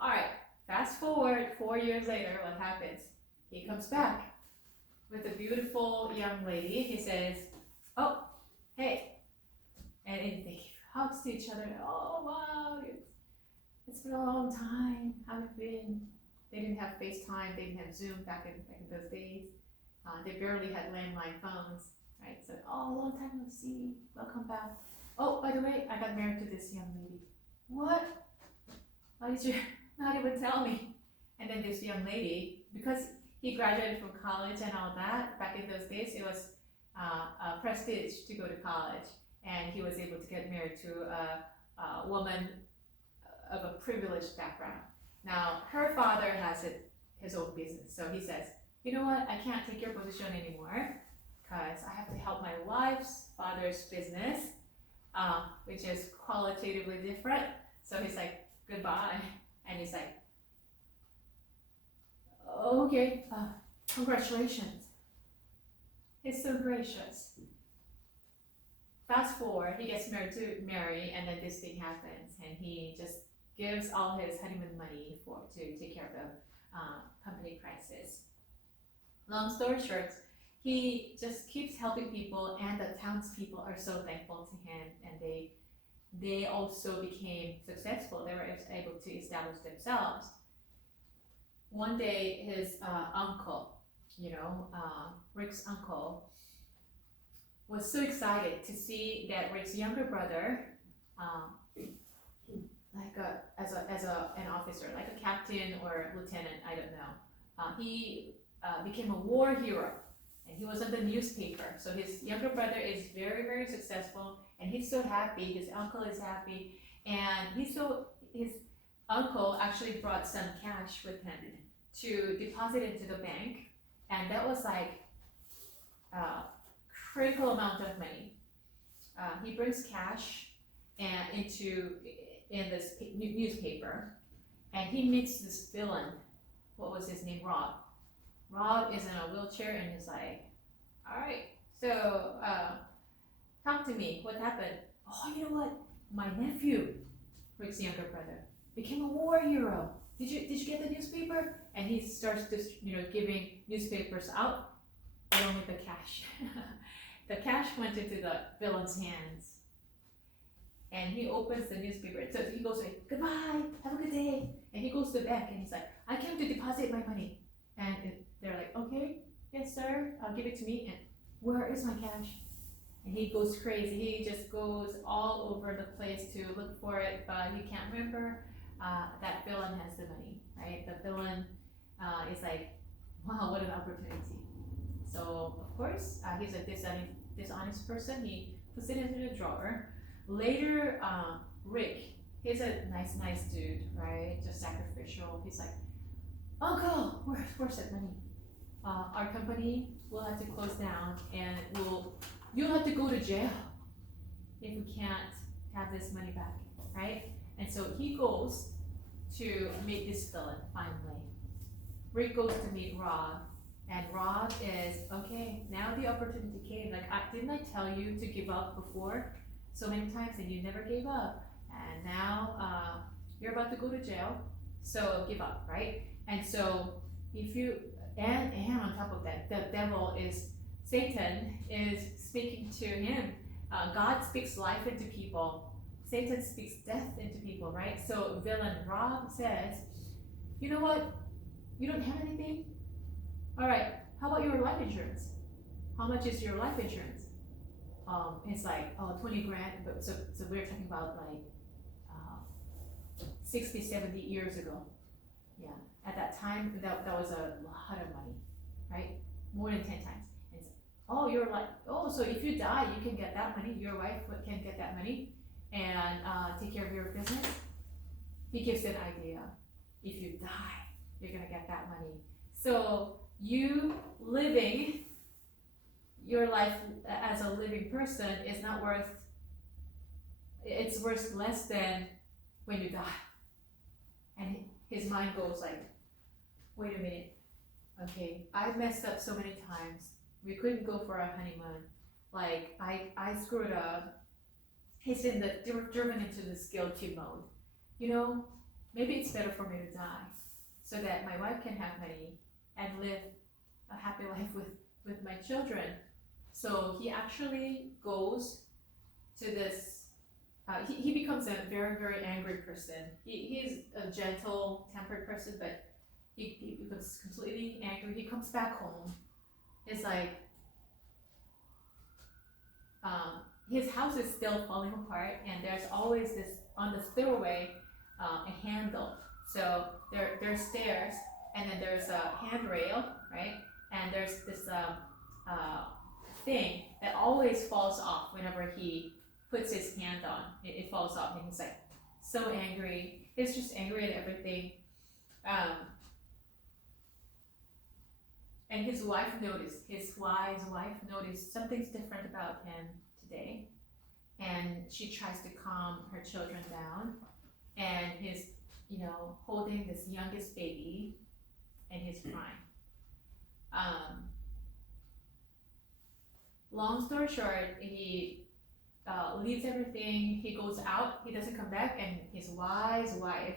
All right. Fast forward 4 years later, what happens? He comes back with a beautiful young lady. He says, "Oh, hey," and they give hugs to each other. Oh wow, it's been a long time. How have you been? They didn't have FaceTime. They didn't have Zoom back in those days. They barely had landline phones, right? So, long time no see. Welcome back. Oh, by the way, I got married to this young lady. What? Why did you not even tell me? And then this young lady, because he graduated from college and all that, back in those days, it was a prestige to go to college. And he was able to get married to a woman of a privileged background. Now, her father has his own business. So he says, you know what, I can't take your position anymore because I have to help my wife's father's business, which is qualitatively different. So he's like, goodbye. And he's like, okay, congratulations. He's so gracious. Fast forward, he gets married to Mary, and then this thing happens, and he just gives all his honeymoon money to take care of the company crisis. Long story short, he just keeps helping people, and the townspeople are so thankful to him, and they also became successful. They were able to establish themselves. one day his uncle, Rick's uncle, was so excited to see that Rick's younger brother, as an officer, like a captain or lieutenant, I don't know. He became a war hero, and he was on the newspaper. So his younger brother is very, very successful, and he's so happy. His uncle is happy, and his uncle actually brought some cash with him to deposit into the bank, and that was like a critical amount of money. He brings cash in this newspaper, and he meets this villain. What was his name? Rob. Rob is in a wheelchair, and he's like, "All right, so talk to me. What happened?" "Oh, you know what? My nephew, Rick's younger brother, became a war hero. Did you get the newspaper?" And he starts just giving newspapers out along with the cash. The cash went into the villain's hands. And he opens the newspaper. So he goes like, "Goodbye, have a good day." And he goes to the bank and he's like, "I came to deposit my money." And they're like, "Okay, yes sir, I'll give it to me." And "Where is my cash?" And he goes crazy. He just goes all over the place to look for it, but he can't remember. That villain has the money, right? The villain is like, "Wow, what an opportunity." So of course, he's a dishonest person. He puts it into the drawer. Later, Rick, he's a nice dude, right? Just sacrificial. He's like, "Uncle, where's that money? Our company will have to close down, and you'll have to go to jail if we can't have this money back, right?" And so he goes to meet this villain finally. Rick goes to meet Rob, and Rob is, "Okay, now the opportunity came. Like, didn't I tell you to give up before so many times, and you never gave up? And now you're about to go to jail, so give up, right?" And so and on top of that, the devil Satan is speaking to him. God speaks life into people. Satan speaks death into people, right? So villain Rob says, "You know what? You don't have anything? All right, how about your life insurance? How much is your life insurance?" It's like, "Oh, 20 grand. But so we're talking about like 60, 70 years ago. Yeah, at that time, that was a lot of money, right? More than 10 times. And it's, so if you die, you can get that money. Your wife can get that money and take care of your business." He gives an idea. If you die, you're gonna get that money. So you living your life as a living person is not worth, it's worth less than when you die. And his mind goes like, "Wait a minute, okay, I've messed up so many times. We couldn't go for a honeymoon. Like, I screwed up." He's driven into this guilty mode. Maybe it's better for me to die so that my wife can have money and live a happy life with my children. So he actually goes to this, he becomes a very, very angry person. He's a gentle tempered person, but he becomes completely angry. He comes back home. It's like, his house is still falling apart, and there's always this, on the stairway, a handle. So there's stairs, and then there's a handrail, right? And there's this thing that always falls off whenever he puts his hand on. It falls off, and he's like so angry. He's just angry at everything. And his wise wife noticed something's different about him today, and she tries to calm her children down, and he's holding this youngest baby, and he's crying. Long story short, he leaves everything. He goes out. He doesn't come back, and his wise wife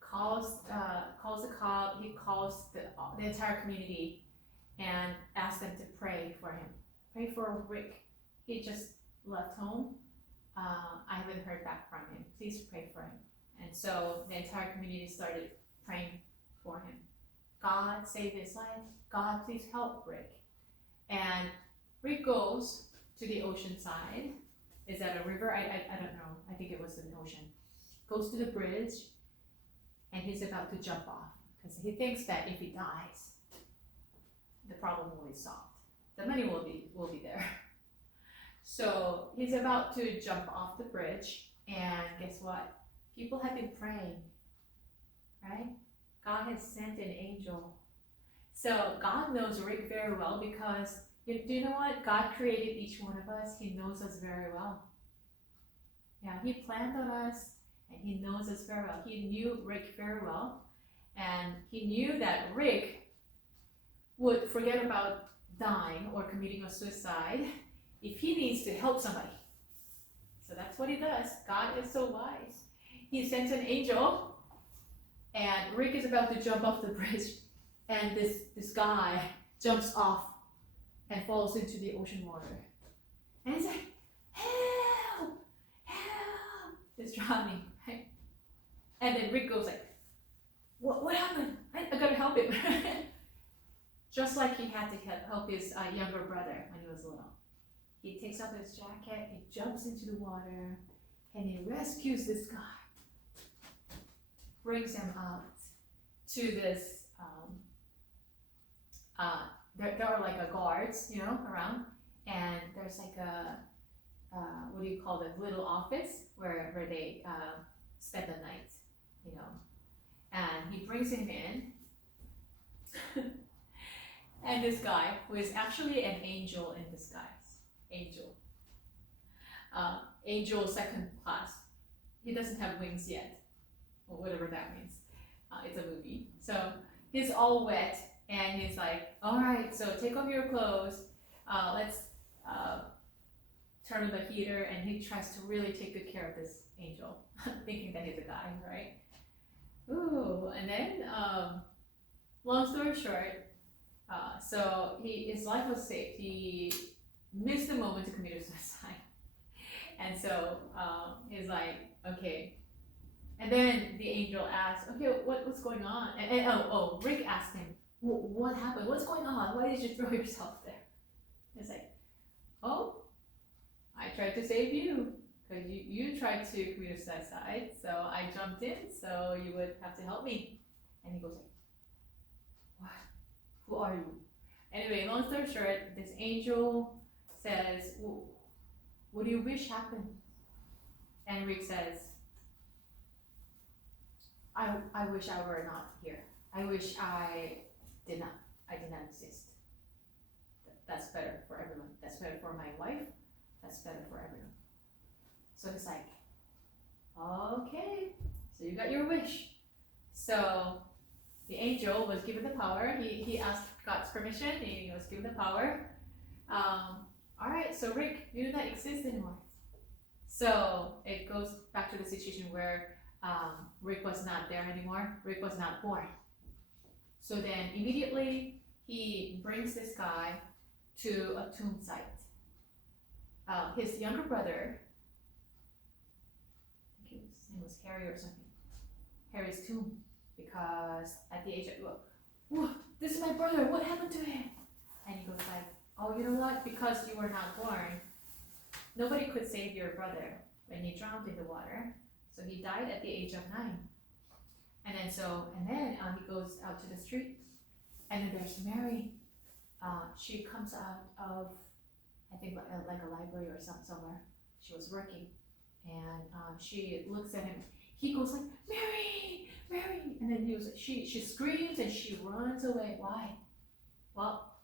calls the cop. He calls the entire community and asks them to pray for him. Pray for Rick. He just left home. I haven't heard back from him. Please pray for him. And so the entire community started praying for him. God saved his life. God, please help Rick. And Rick goes to the ocean side. Is that a river? I don't know. I think it was an ocean. Goes to the bridge, and he's about to jump off because he thinks that if he dies, the problem will be solved. The money will be there. So he's about to jump off the bridge, and guess what? People have been praying, right? God has sent an angel. So God knows Rick very well because do you know what? God created each one of us. He knows us very well. Yeah, he planned on us and he knows us very well. He knew Rick very well, and he knew that Rick would forget about dying or committing a suicide if he needs to help somebody. So that's what he does. God is so wise. He sends an angel, and Rick is about to jump off the bridge, and this guy jumps off and falls into the ocean water. And he's like, help, help, he's drowning, right? And then Rick goes like, what happened? I gotta help him. Just like he had to help his younger brother when he was little. He takes off his jacket, he jumps into the water, and he rescues this guy. Brings him out to this, there are like a guards, around, and there's like a, what do you call it, little office where they spend the night, and he brings him in. And this guy, who is actually an angel in disguise, angel second class, he doesn't have wings yet, or whatever that means, it's a movie. So he's all wet, and he's like, all right, so take off your clothes, let's turn on the heater, and he tries to really take good care of this angel, thinking that he's a guy, right? Ooh, and then, long story short, so his life was saved. He missed the moment to commit suicide. And so he's like, okay. And then the angel asked, okay, what's going on? And Rick asked him, what happened? What's going on? Why did you throw yourself there? He's like, oh, I tried to save you because you tried to commit suicide. So I jumped in so you would have to help me. And he goes like, what? Who are you? Anyway, long story short, this angel says, what do you wish happened? And Rick says, I wish I were not here. I wish I did not exist. That's better for everyone. That's better for my wife. That's better for everyone. So it's like, okay, so you got your wish. So the angel was given the power. He asked God's permission. He was given the power. All right, so Rick, you do not exist anymore. So it goes back to the situation where Rick was not there anymore. Rick was not born. So then immediately he brings this guy to a tomb site. His younger brother, I think his name was Harry or something, Harry's tomb, because at the age of, whoa, this is my brother, what happened to him? And he goes like, oh, you know what, because you were not born, nobody could save your brother when he drowned in the water, so he died at the age of 9. And then he goes out to the street, and then there's Mary. She comes out of, I think like a library or somewhere. She was working, and she looks at him. He goes like, Mary, Mary, and then she screams and she runs away. Why? Well,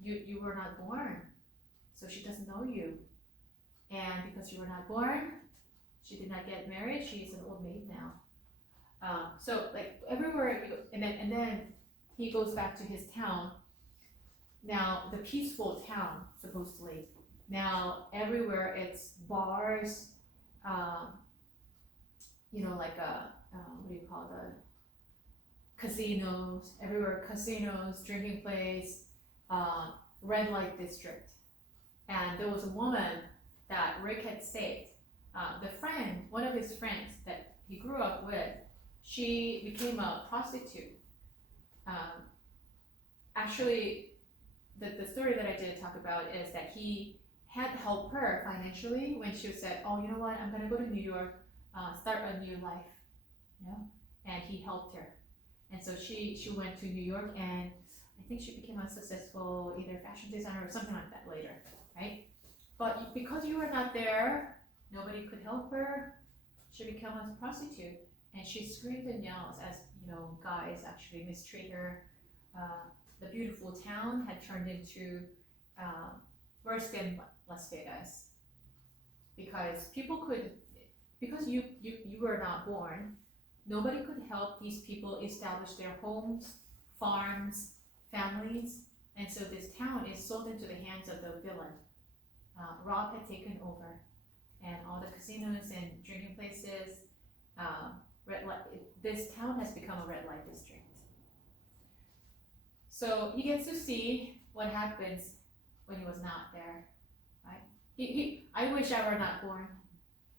you were not born, so she doesn't know you, and because you were not born, she did not get married. She's an old maid now. So like everywhere, and then he goes back to his town. Now the peaceful town, supposedly. Now everywhere it's bars, like what do you call the casinos? Everywhere casinos, drinking place, red light district. And there was a woman that Rick had saved. One of his friends that he grew up with, she became a prostitute. actually, the story that I did talk about is that he had helped her financially when she said, oh, you know what, I'm gonna go to New York, start a new life, you know, and he helped her. And so she went to New York, and I think she became a successful either fashion designer or something like that later, right? But because you were not there, nobody could help her. She became a prostitute, and she screamed and yelled as, you know, guys actually mistreat her. The beautiful town had turned into worse than Las Vegas, because you were not born, nobody could help these people establish their homes, farms, families, and so this town is sold into the hands of the villain. Rob had taken over, and all the casinos and drinking places, red light. This town has become a red light district. So he gets to see what happens when he was not there, right? I wish I were not born.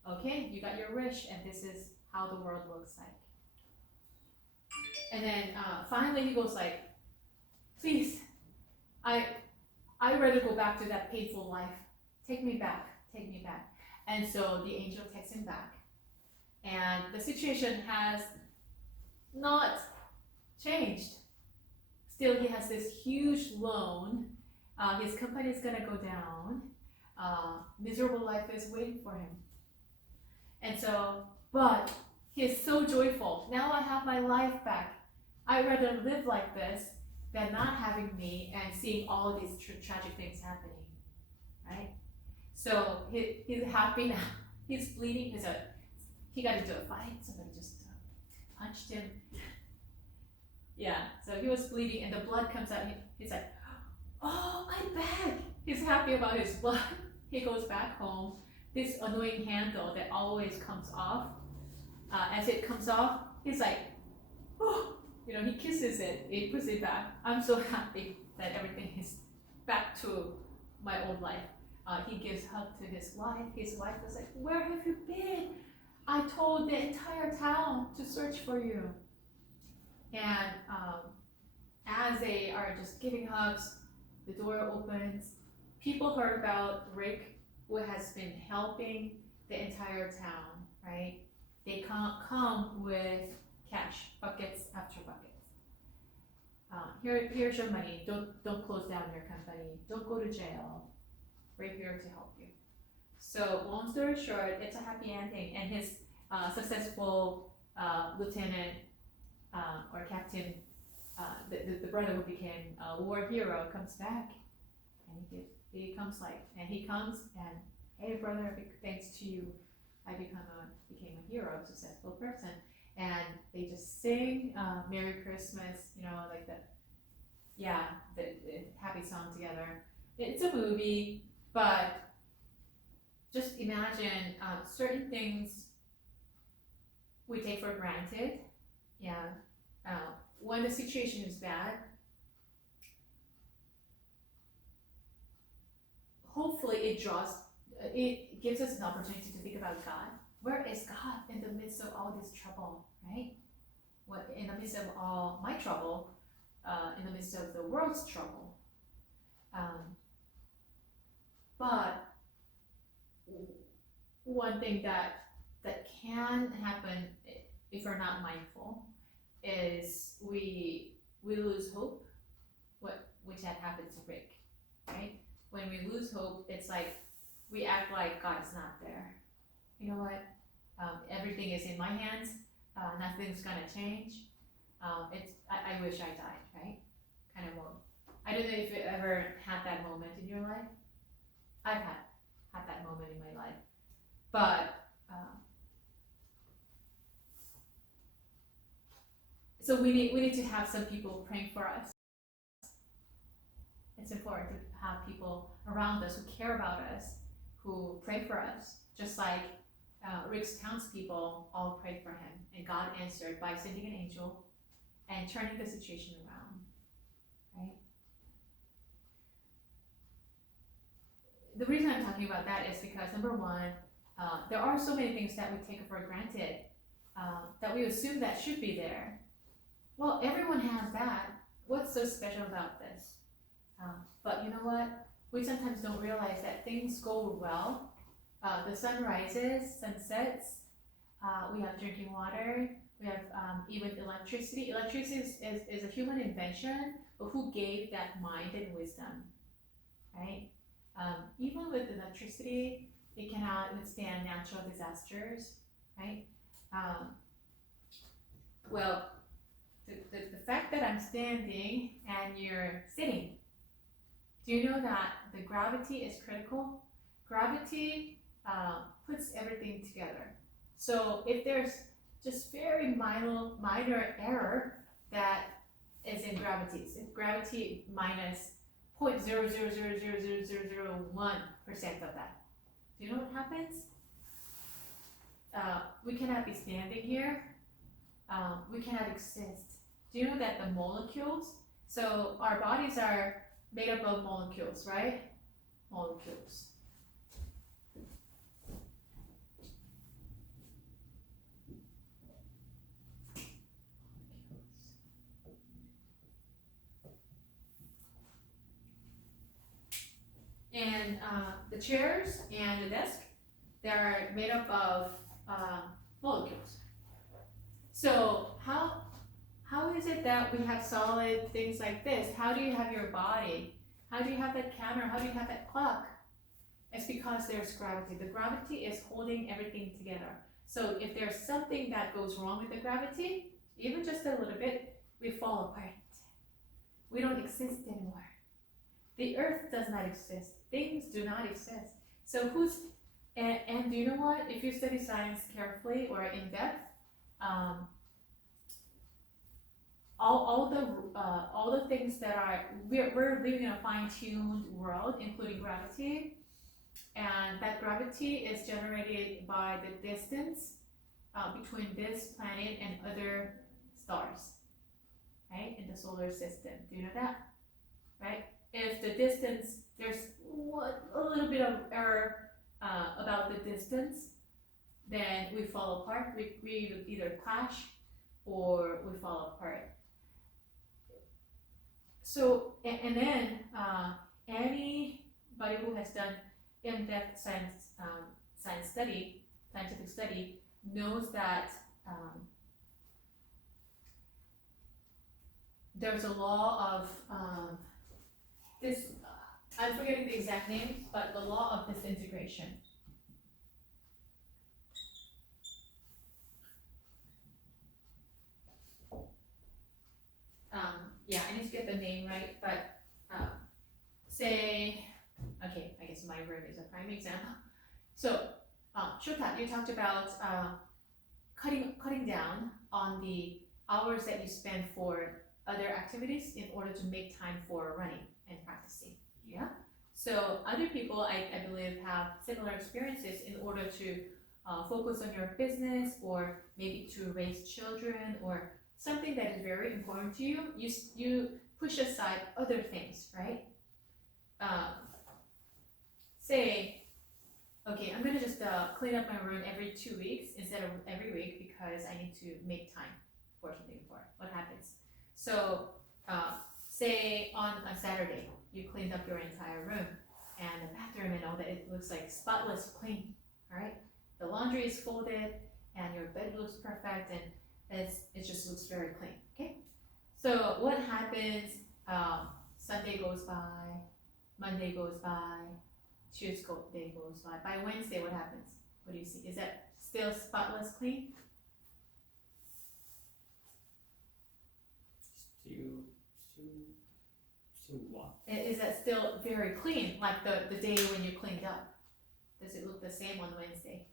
Okay, you got your wish, and this is how the world looks like. And then finally he goes like, please, I'd rather go back to that painful life. Take me back, take me back. And so the angel takes him back. And the situation has not changed. Still, he has this huge loan. His company is gonna go down. Miserable life is waiting for him. And so, but he is so joyful. Now I have my life back. I'd rather live like this than not having me and seeing all these tragic things happening, right? So he's happy now. He's bleeding. He got into a fight. Somebody just punched him. Yeah, so he was bleeding and the blood comes out. He's like, oh, I'm back. He's happy about his blood. He goes back home. This annoying handle that always comes off, as it comes off, he's like, oh, you know, he kisses it, he puts it back. I'm so happy that everything is back to my old life. He gives hug to his wife. His wife was like, where have you been? I told the entire town to search for you. And as they are just giving hugs, the door opens. People heard about Rick, who has been helping the entire town, right? They come with cash, buckets after buckets. Here's your money. Don't close down your company. Don't go to jail. We're here to help you. So long story short, it's a happy ending, and his successful lieutenant or captain, the brother who became a war hero, comes back, and he comes and hey brother, thanks to you, I became a hero, successful person, and they just sing Merry Christmas, you know, like the happy song together. It's a movie, but just imagine certain things we take for granted. When the situation is bad, hopefully it gives us an opportunity to think about God. Where is God in the midst of all this trouble, right? In the midst of all my trouble, in the midst of the world's trouble. But one thing that can happen if we're not mindful is we lose hope, which had happened to Rick, right? When we lose hope, it's like we act like God's not there. You know what? Everything is in my hands. Nothing's gonna change. I wish I died, right? Kind of mode. I don't know if you ever had that moment in your life. I've had that moment in my life, but so we need to have some people praying for us. It's important to have people around us who care about us, who pray for us, just like Rick's townspeople all prayed for him, and God answered by sending an angel and turning the situation around, right? The reason I'm talking about that is because, number one, there are so many things that we take for granted, that we assume that should be there. Well, everyone has that. what's so special about this? But you know what? We sometimes don't realize that things go well. The sun rises, sun sets, we have drinking water, we have even electricity. Electricity is a human invention, but who gave that mind and wisdom, right? Even with electricity, it cannot withstand natural disasters, right? Well, the fact that I'm standing and you're sitting, do you know that the gravity is critical? Gravity puts everything together. So if there's just very minor error that is in gravity, so if gravity minus 0.0000001% of that, do you know what happens? We cannot be standing here. We cannot exist. Do you know that the molecules, so our bodies are made up of molecules, right? Molecules. And the chairs and the desk, they're made up of molecules. So how is it that we have solid things like this? How do you have your body? How do you have that camera? How do you have that clock? It's because there's gravity. The gravity is holding everything together. So if there's something that goes wrong with the gravity, even just a little bit, we fall apart. We don't exist anymore. The earth does not exist. Things do not exist. So and do you know what? If you study science carefully or in depth, all the things that are, we're living in a fine-tuned world, including gravity, and that gravity is generated by the distance between this planet and other stars, right, in the solar system. Do you know that? Right? If the distance, there's a little bit of error about the distance, then we fall apart. We either clash or we fall apart. So, and then anybody who has done in-depth scientific study, knows that there's a law of this. I'm forgetting the exact name, but the law of disintegration. Yeah, I need to get the name right, but say, okay, I guess my room is a prime example. So, Shota, you talked about cutting down on the hours that you spend for other activities in order to make time for running and practicing. Yeah. So other people, I believe, have similar experiences in order to focus on your business or maybe to raise children or something that is very important to you. You push aside other things, right? Say, okay, I'm gonna just clean up my room every 2 weeks instead of every week because I need to make time for something important. What happens? So say on a Saturday, you cleaned up your entire room and the bathroom and all that, it looks like spotless clean, all right? The laundry is folded and your bed looks perfect and it just looks very clean, okay? So what happens, Sunday goes by, Monday goes by, Tuesday goes by Wednesday what happens? What do you see? Is that still spotless clean? Still what? Is that still very clean, like the day when you cleaned up? Does it look the same on Wednesday?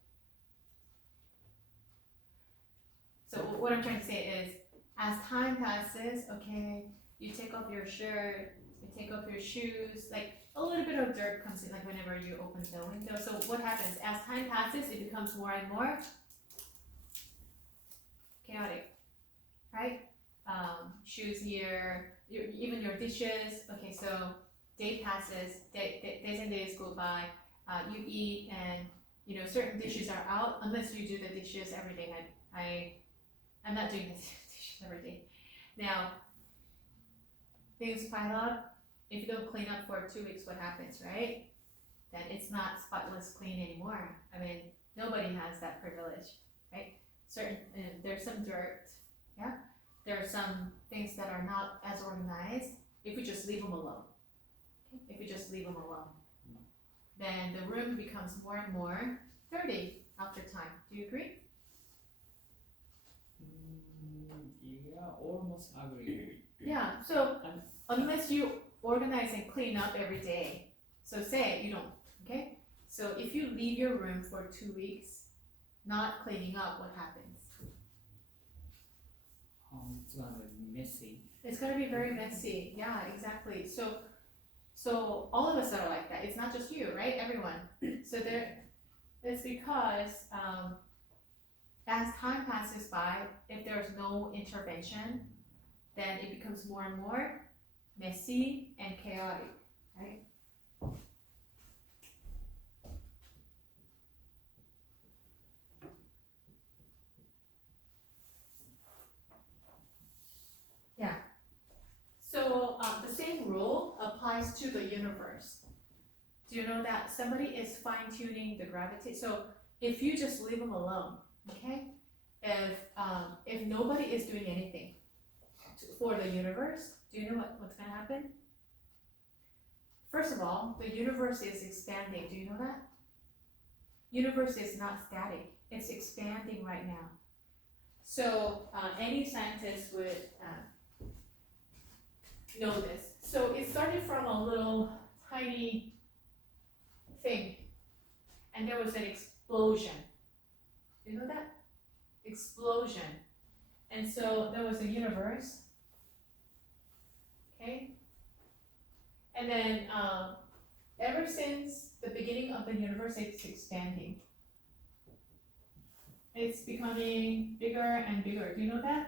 So what I'm trying to say is, as time passes, okay, you take off your shirt, you take off your shoes, like a little bit of dirt comes in, like whenever you open the window. So what happens? As time passes, it becomes more and more chaotic, right? Shoes here, even your dishes. Okay, so day passes, days and days go by. You eat, and you know certain dishes are out unless you do the dishes every day. I'm not doing the dishes every day. Now, things pile up. If you don't clean up for 2 weeks, what happens, right? Then it's not spotless clean anymore. I mean, nobody has that privilege, right? There's some dirt, yeah? There are some things that are not as organized if we just leave them alone. Okay? If we just leave them alone, then the room becomes more and more dirty after time. Do you agree? Yeah, almost agree. Yeah, so And- unless you organize and clean up every day, so say you don't, okay? So if you leave your room for 2 weeks, not cleaning up, what happens? It's gonna be messy. It's gonna be very messy. Yeah, exactly. So all of us are like that. It's not just you, right? Everyone. So it's because as time passes by, if there's no intervention, then it becomes more and more messy and chaotic, right? Yeah. So the same rule applies to the universe. Do you know that somebody is fine-tuning the gravity? So if you just leave them alone, okay? If nobody is doing anything for the universe, do you know what's gonna happen? First of all, the universe is expanding. Do you know that? Universe is not static. It's expanding right now. So any scientist would know this. So it started from a little tiny thing, and there was an explosion. Do you know that? Explosion. And so there was a universe. Okay? And then ever since the beginning of the universe, it's expanding. It's becoming bigger and bigger. Do you know that?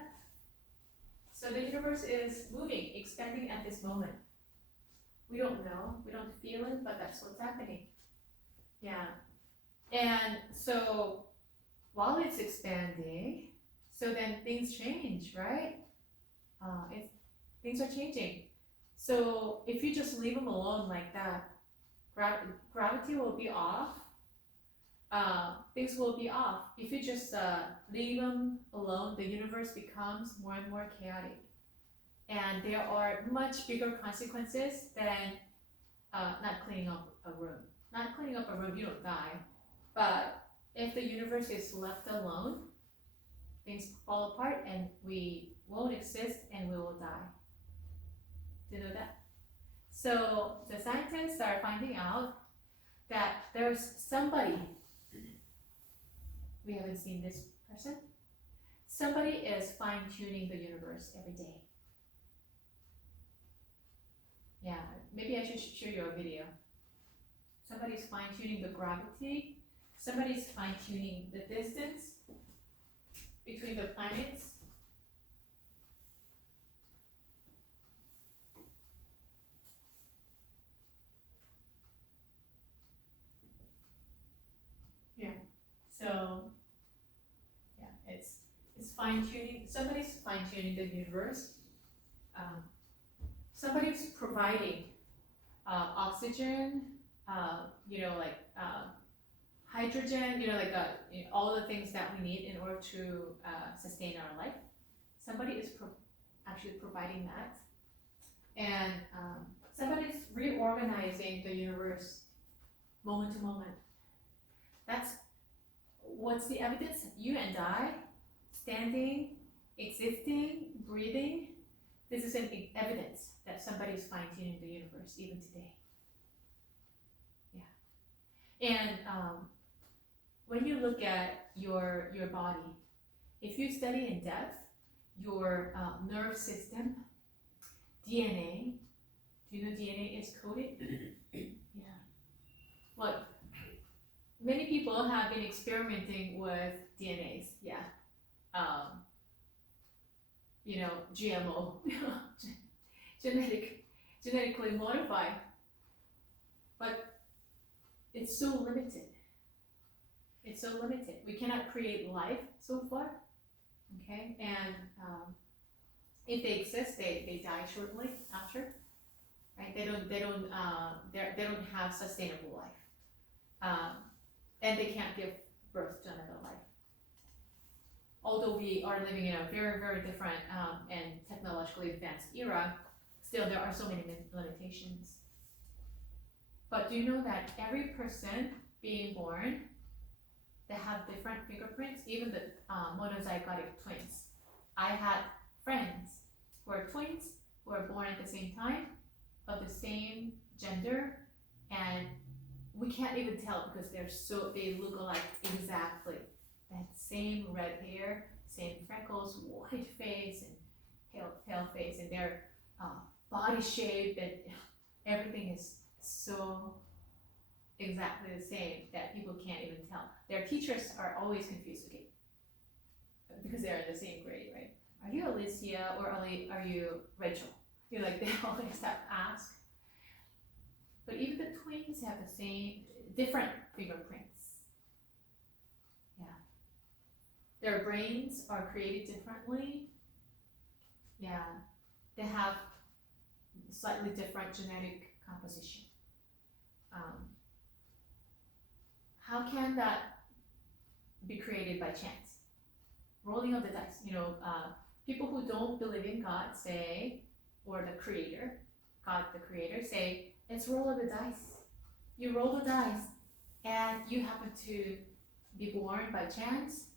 So the universe is moving, expanding at this moment. We don't know, we don't feel it, but that's what's happening. Yeah. And so while it's expanding, so then things change, right? Things are changing. So if you just leave them alone like that, gravity will be off. Things will be off. If you just leave them alone, the universe becomes more and more chaotic. And there are much bigger consequences than not cleaning up a room. Not cleaning up a room, you don't die. But if the universe is left alone, things fall apart and we won't exist and we will die. Do you know that? So the scientists are finding out that there's somebody, we haven't seen this person, somebody is fine-tuning the universe every day. Yeah, maybe I should show you a video. Somebody's fine-tuning the gravity, somebody's fine-tuning the distance between the planets. Yeah, so yeah, it's fine-tuning, somebody's fine-tuning the universe. Somebody's providing oxygen, hydrogen, all the things that we need in order to sustain our life. Somebody is actually providing that. And somebody's reorganizing the universe moment to moment. That's what's the evidence? You and I, standing, existing, breathing. This is an evidence that somebody is fine-tuning the universe even today. Yeah. And when you look at your body, if you study in depth your nerve system, DNA, do you know DNA is coded? Yeah. Well, many people have been experimenting with DNAs, yeah. GMO, genetically modified, but it's so limited. It's so limited. We cannot create life so far, okay? And if they exist, they die shortly after, right? They don't have sustainable life, and they can't give birth to another life. Although we are living in a very, very different and technologically advanced era, still there are so many limitations. But do you know that every person being born, they have different fingerprints, even the monozygotic twins. I had friends who are twins, who were born at the same time, of the same gender, and we can't even tell because they look alike exactly. They had same red hair, same freckles, white face, and pale face, and their body shape and everything is so exactly the same that people can't even tell. Their teachers are always confused, okay, because they're in the same grade, right? Are you Alicia or are you Rachel? They always have to ask. But even the twins have the same, different fingerprints. Yeah. Their brains are created differently. Yeah. They have slightly different genetic composition. How can that be created by chance? Rolling of the dice. People who don't believe in God say, or the creator, God the creator, say, it's roll of the dice. You roll the dice and you happen to be born by chance.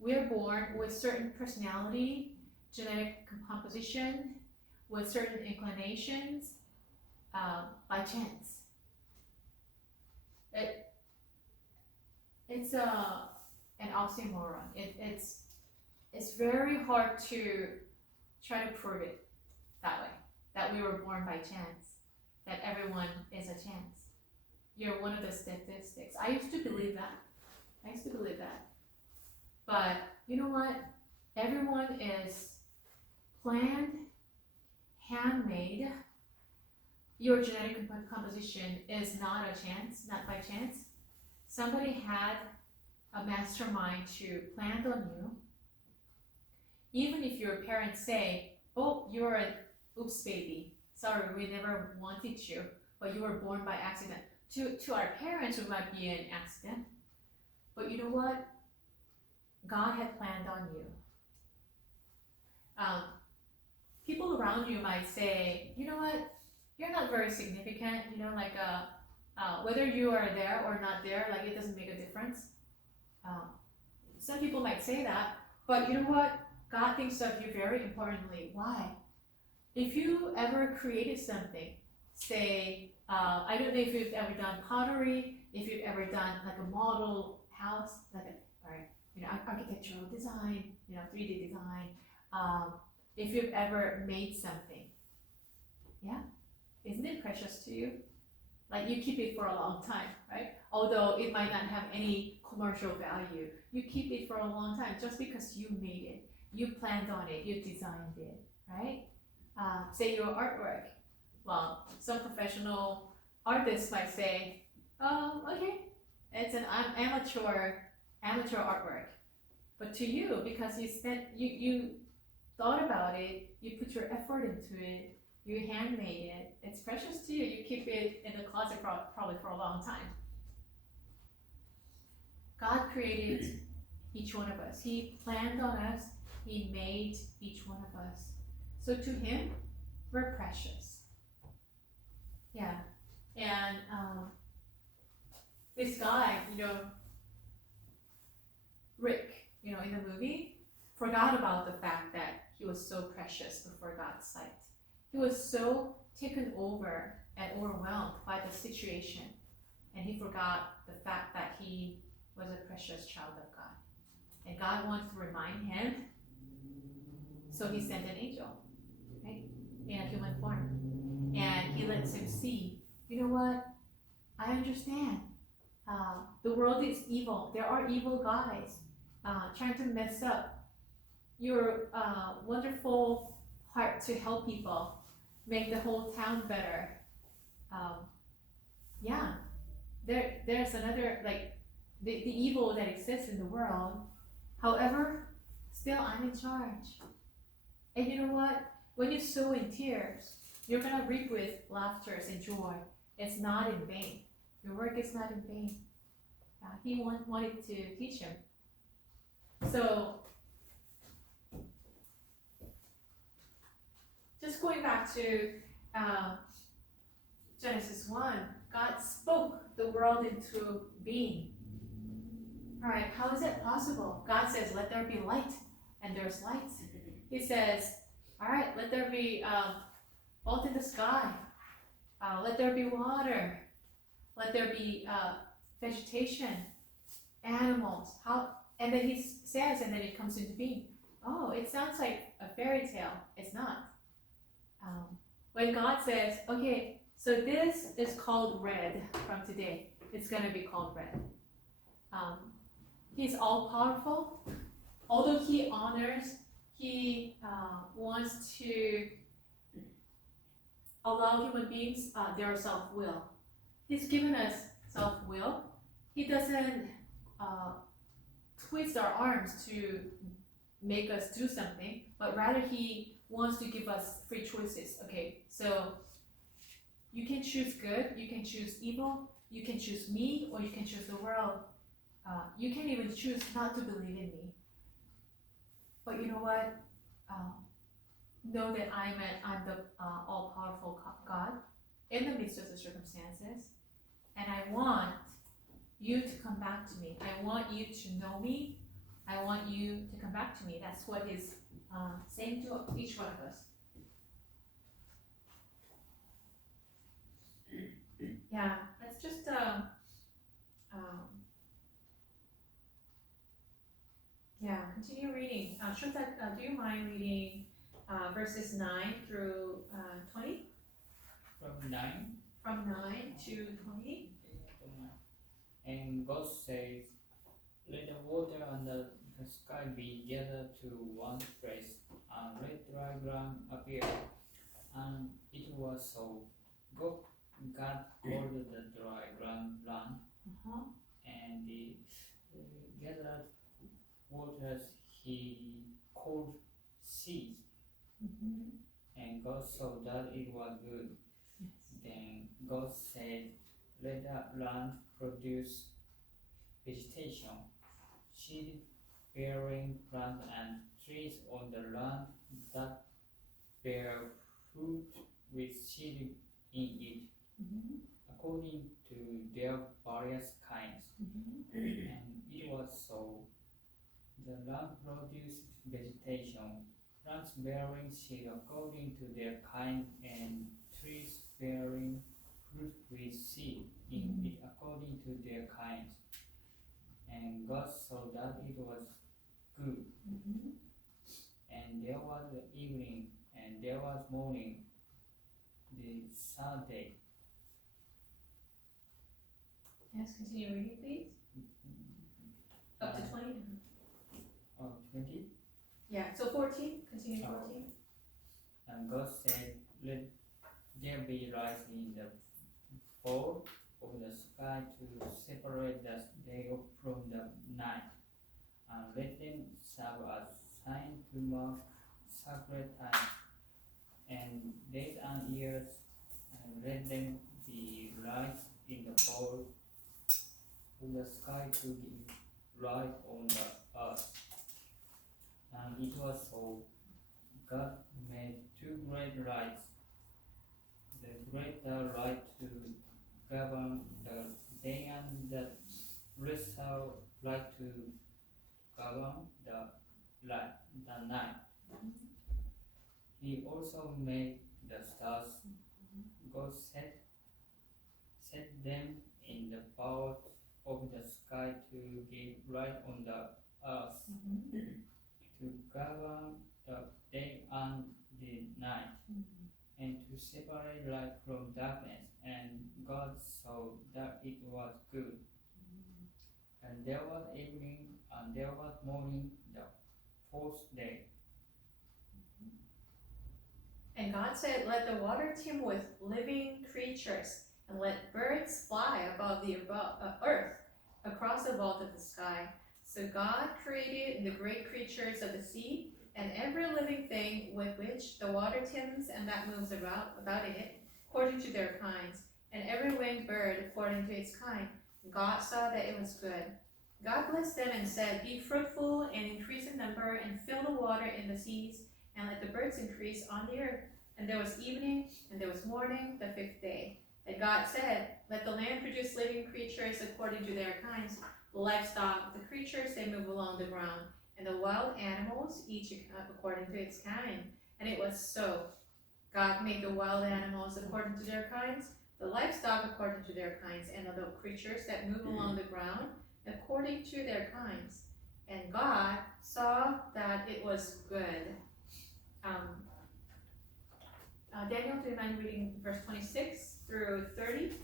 We're born with certain personality, genetic composition, with certain inclinations by chance. It's an oxymoron. It's very hard to try to prove it that way, that we were born by chance, that everyone is a chance. You're one of the statistics. I used to believe that. But you know what? Everyone is planned, handmade. Your genetic composition is not by chance. Somebody had a mastermind to plan on you. Even if your parents say, oh, you're an oops baby, sorry, we never wanted you, but you were born by accident. To our parents, it might be an accident. But you know what? God had planned on you. People around you might say, you know what? You're not very significant, whether you are there or not there, it doesn't make a difference. Some people might say that, but you know what? God thinks of you very importantly. Why? If you ever created something, say, I don't know if you've ever done pottery, if you've ever done a model house, architectural design, 3D design, if you've ever made something, yeah? Isn't it precious to you? You keep it for a long time, right? Although it might not have any commercial value, you keep it for a long time just because you made it, you planned on it, you designed it, right? Say your artwork. Well, some professional artists might say, oh, okay, it's an amateur artwork. But to you, because you thought about it, you put your effort into it, you handmade it, it's precious to you, you keep it in the closet probably for a long time. God created each one of us. He planned on us, He made each one of us. So to Him, we're precious. Yeah. And this guy, Rick, in the movie, forgot about the fact that he was so precious before God's sight. He was so taken over and overwhelmed by the situation, and he forgot the fact that he was a precious child of God. And God wanted to remind him, so He sent an angel, right, in a human form. And He lets him see, you know what, I understand. The world is evil. There are evil guys trying to mess up your wonderful heart to help people, make the whole town better. There's another, the evil that exists in the world. However, still I'm in charge. And you know what? When you sow in tears, you're gonna reap with laughter and joy. It's not in vain. Your work is not in vain. He wanted to teach him. So, just going back to Genesis 1, God spoke the world into being. All right, how is it possible? God says, let there be light, and there's light. He says, all right, let there be both in the sky. Let there be water. Let there be vegetation, animals. And then he says, and then it comes into being. Oh, it sounds like a fairy tale. It's not. When God says, okay, so this is called red from today. It's going to be called red. He's all powerful. Although he honors, he wants to allow human beings their self-will. He's given us self-will. He doesn't twist our arms to make us do something, but rather he wants to give us free choices. Okay, so you can choose good, you can choose evil, you can choose me, or you can choose the world. You can even choose not to believe in me. But you know what? Know that I'm the all-powerful God in the midst of the circumstances, and I want you to come back to me. I want you to know me. I want you to come back to me. That's what he's saying to each one of us. Yeah, let's just continue reading. Shota, do you mind reading verses 9 through 20? From 9. From 9 to 20? And God says, let the water under the sky be gathered to one place, and let dry ground appear. And it was so. God called the dry ground land, and the gathered waters he called seas. And God saw that it was good. Then God said, let the land produce vegetation, seed-bearing plants and trees on the land that bear fruit with seed in it, according to their various kinds. And it was so. The land produced vegetation, plants bearing seed according to their kind, and trees bearing fruit with seed in it according to their kinds. And God saw that it was good. And there was the evening, and there was morning, the third day. Yes, continue reading, please. Up to 20? 20. Yeah, so 14, continue 14. And God said, let there be light in the fall of the sky to separate the day from the night, and let them serve as sign to mark sacred time, and days and years, and let them be lights in the fall of the sky to give light on the earth. And it was so. God made two great lights, the greater light to govern the day, and the lesser light to govern the night. He also made the stars. God set them in the part of the sky to give light on the earth, to govern the day and the night, and to separate light from darkness. And God saw that it was good. And there was evening, and there was morning, the fourth day. And God said, let the water teem with living creatures, and let birds fly above the earth, across the vault of the sky. So God created the great creatures of the sea, and every living thing with which the water teems and that moves about in it, according to their kinds, and every winged bird according to its kind. God saw that it was good. God blessed them and said, "Be fruitful and increase in number, and fill the water in the seas, and let the birds increase on the earth." And there was evening, and there was morning, the fifth day. And God said, "Let the land produce living creatures according to their kinds, the livestock, the creatures that move along the ground, and the wild animals, each according to its kind." And it was so. God made the wild animals according to their kinds, the livestock according to their kinds, and the creatures that move along the ground according to their kinds. And God saw that it was good. Daniel, do you mind reading verse 26 through 30?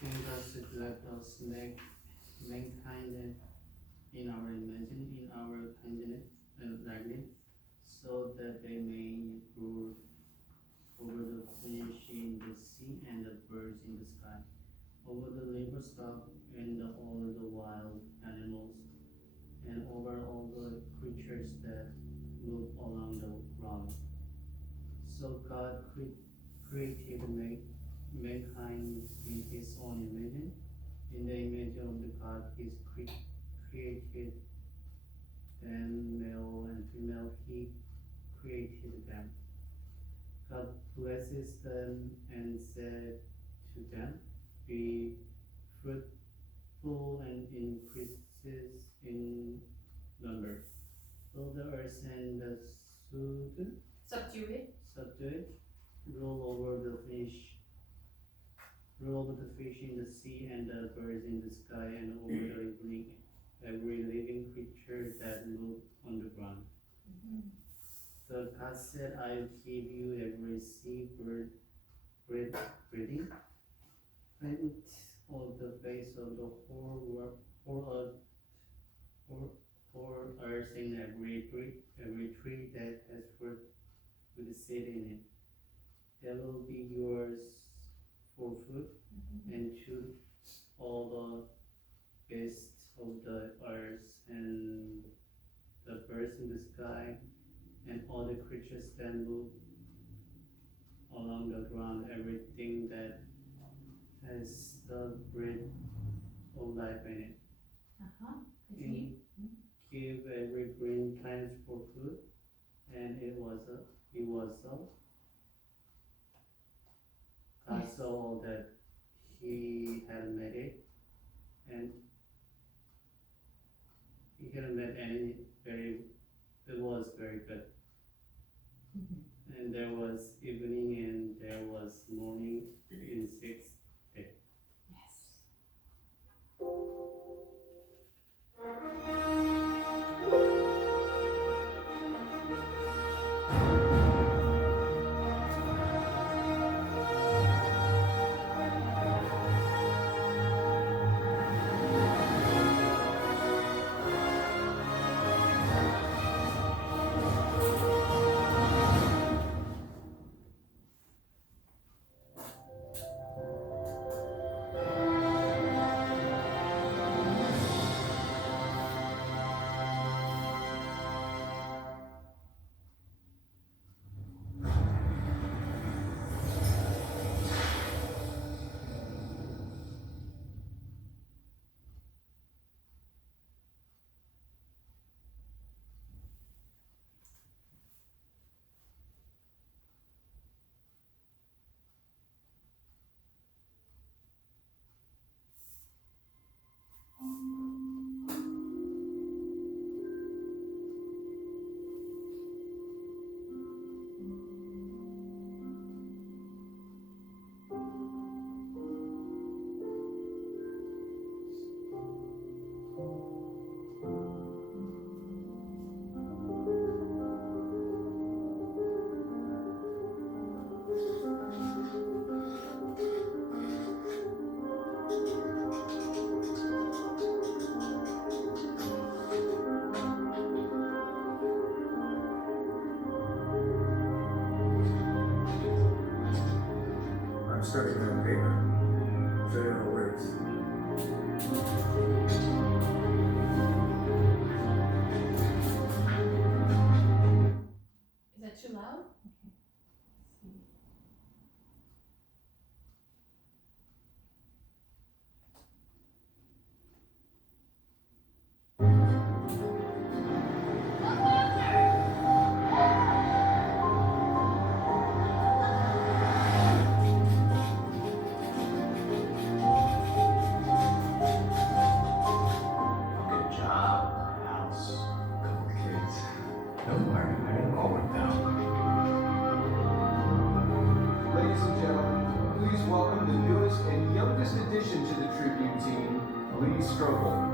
And God said, "Let us make mankind in our image, in our likeness, so that they may rule over the fish in the sea and the birds in the sky, over the livestock and all the wild animals, and over all the creatures that move along the ground." So God created mankind in his own image. In the image of the God he created them, male and female he created them. God blesses them and said to them, "Be fruitful and increases in number. Fill the earth and Subdue it. subdue it. Rule over the fish in the sea and the birds in the sky, and over every living creature that moves on the ground." So God said, "I will give you every sea bird breeding plant of the face of the whole earth, and every tree that has fruit with seed in it. That will be yours for food, and to all the beasts of the earth, and the birds in the sky, and all the creatures that move along the ground, everything that has the breath of life in it. Continue. Give every green plant for food," and it was so. God Yes. saw that he had made it, and he hadn't made it was very good. And there was evening and there was morning in 6 days. Yes. I'm studying that paper. There are words. Lee Strobel.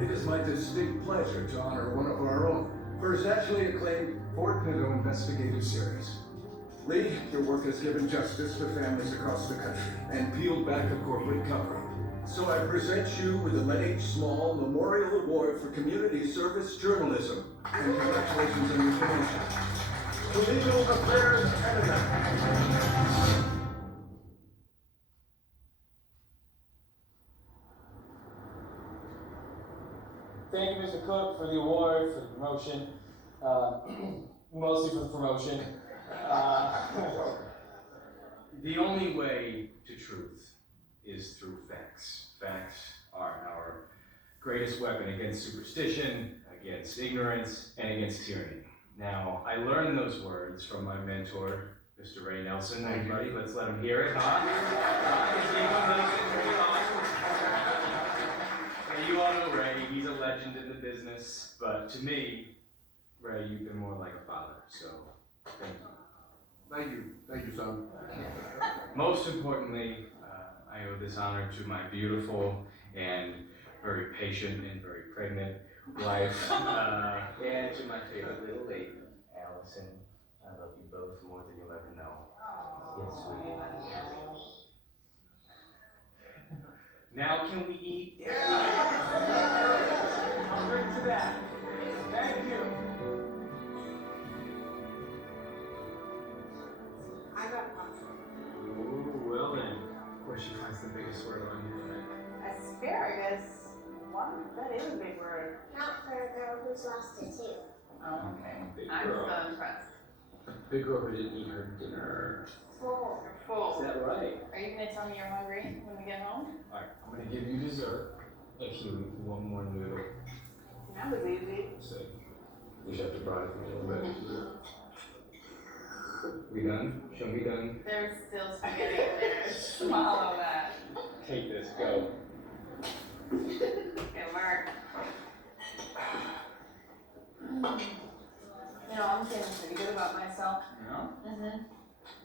It is my distinct pleasure to honor one of our own for his nationally acclaimed Ford Pinto investigative series. Lee, your work has given justice to families across the country and peeled back a corporate cover. So I present you with the Len H. Small Memorial Award for Community Service Journalism. And congratulations on your promotion. The Legal Affairs Editor. Thank you, Mr. Cook, for the award, for the promotion, mostly for the promotion. The only way to truth is through facts. Facts are our greatest weapon against superstition, against ignorance, and against tyranny. Now, I learned those words from my mentor, Mr. Ray Nelson. Everybody, let's let him hear it, huh? Now, you all know Ray, he's a legend in the business, but to me, Ray, you've been more like a father, so thank you. Thank you, son. Most importantly, I owe this honor to my beautiful and very patient and very pregnant wife, and to my favorite little lady, Allison. I love you both more than you'll ever know. Yes, sweetie. Now can we eat? Yeah! I'll bring to that. Thank you. I got popcorn. Ooh, well then. Of course she finds the biggest word on here. Asparagus? What? That is a big word. Not for a girl who's lost a tooth. Oh, okay. Big I'm girl. so impressed. Big girl who didn't eat her dinner. Full. You're full. Is that right? Are you gonna tell me you're hungry when we get home? Alright, I'm gonna give you dessert if you eat one more noodle. That was easy. So you just have to fry it for a little bit. We done? Show me done. There's still spaghetti in there. Swallow that. Take this, go. Good work. You know, I'm feeling pretty good about myself. Yeah? Mm-hmm.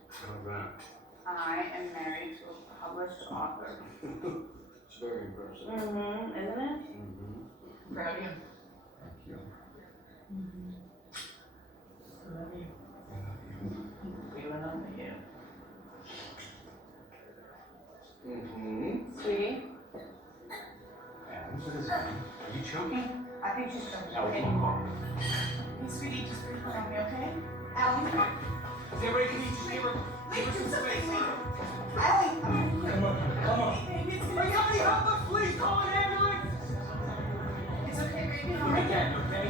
How's that? I am married to a published author. It's very impressive. Mm-hmm. Isn't it? Mm-hmm. Proud of you. Thank you. Love you. I love you. We went on to you. Mm-hmm. Sweetie, Adam, what is that? Are you choking? I think she's gonna be Al, okay. come on. Hey, sweetie, just breathe on me, okay? Allie, Is everybody can you just give her do something. Allie, Come on, come on. baby, it's Hey, okay. somebody help us, please, call an ambulance! It's okay, baby. Give me again, okay?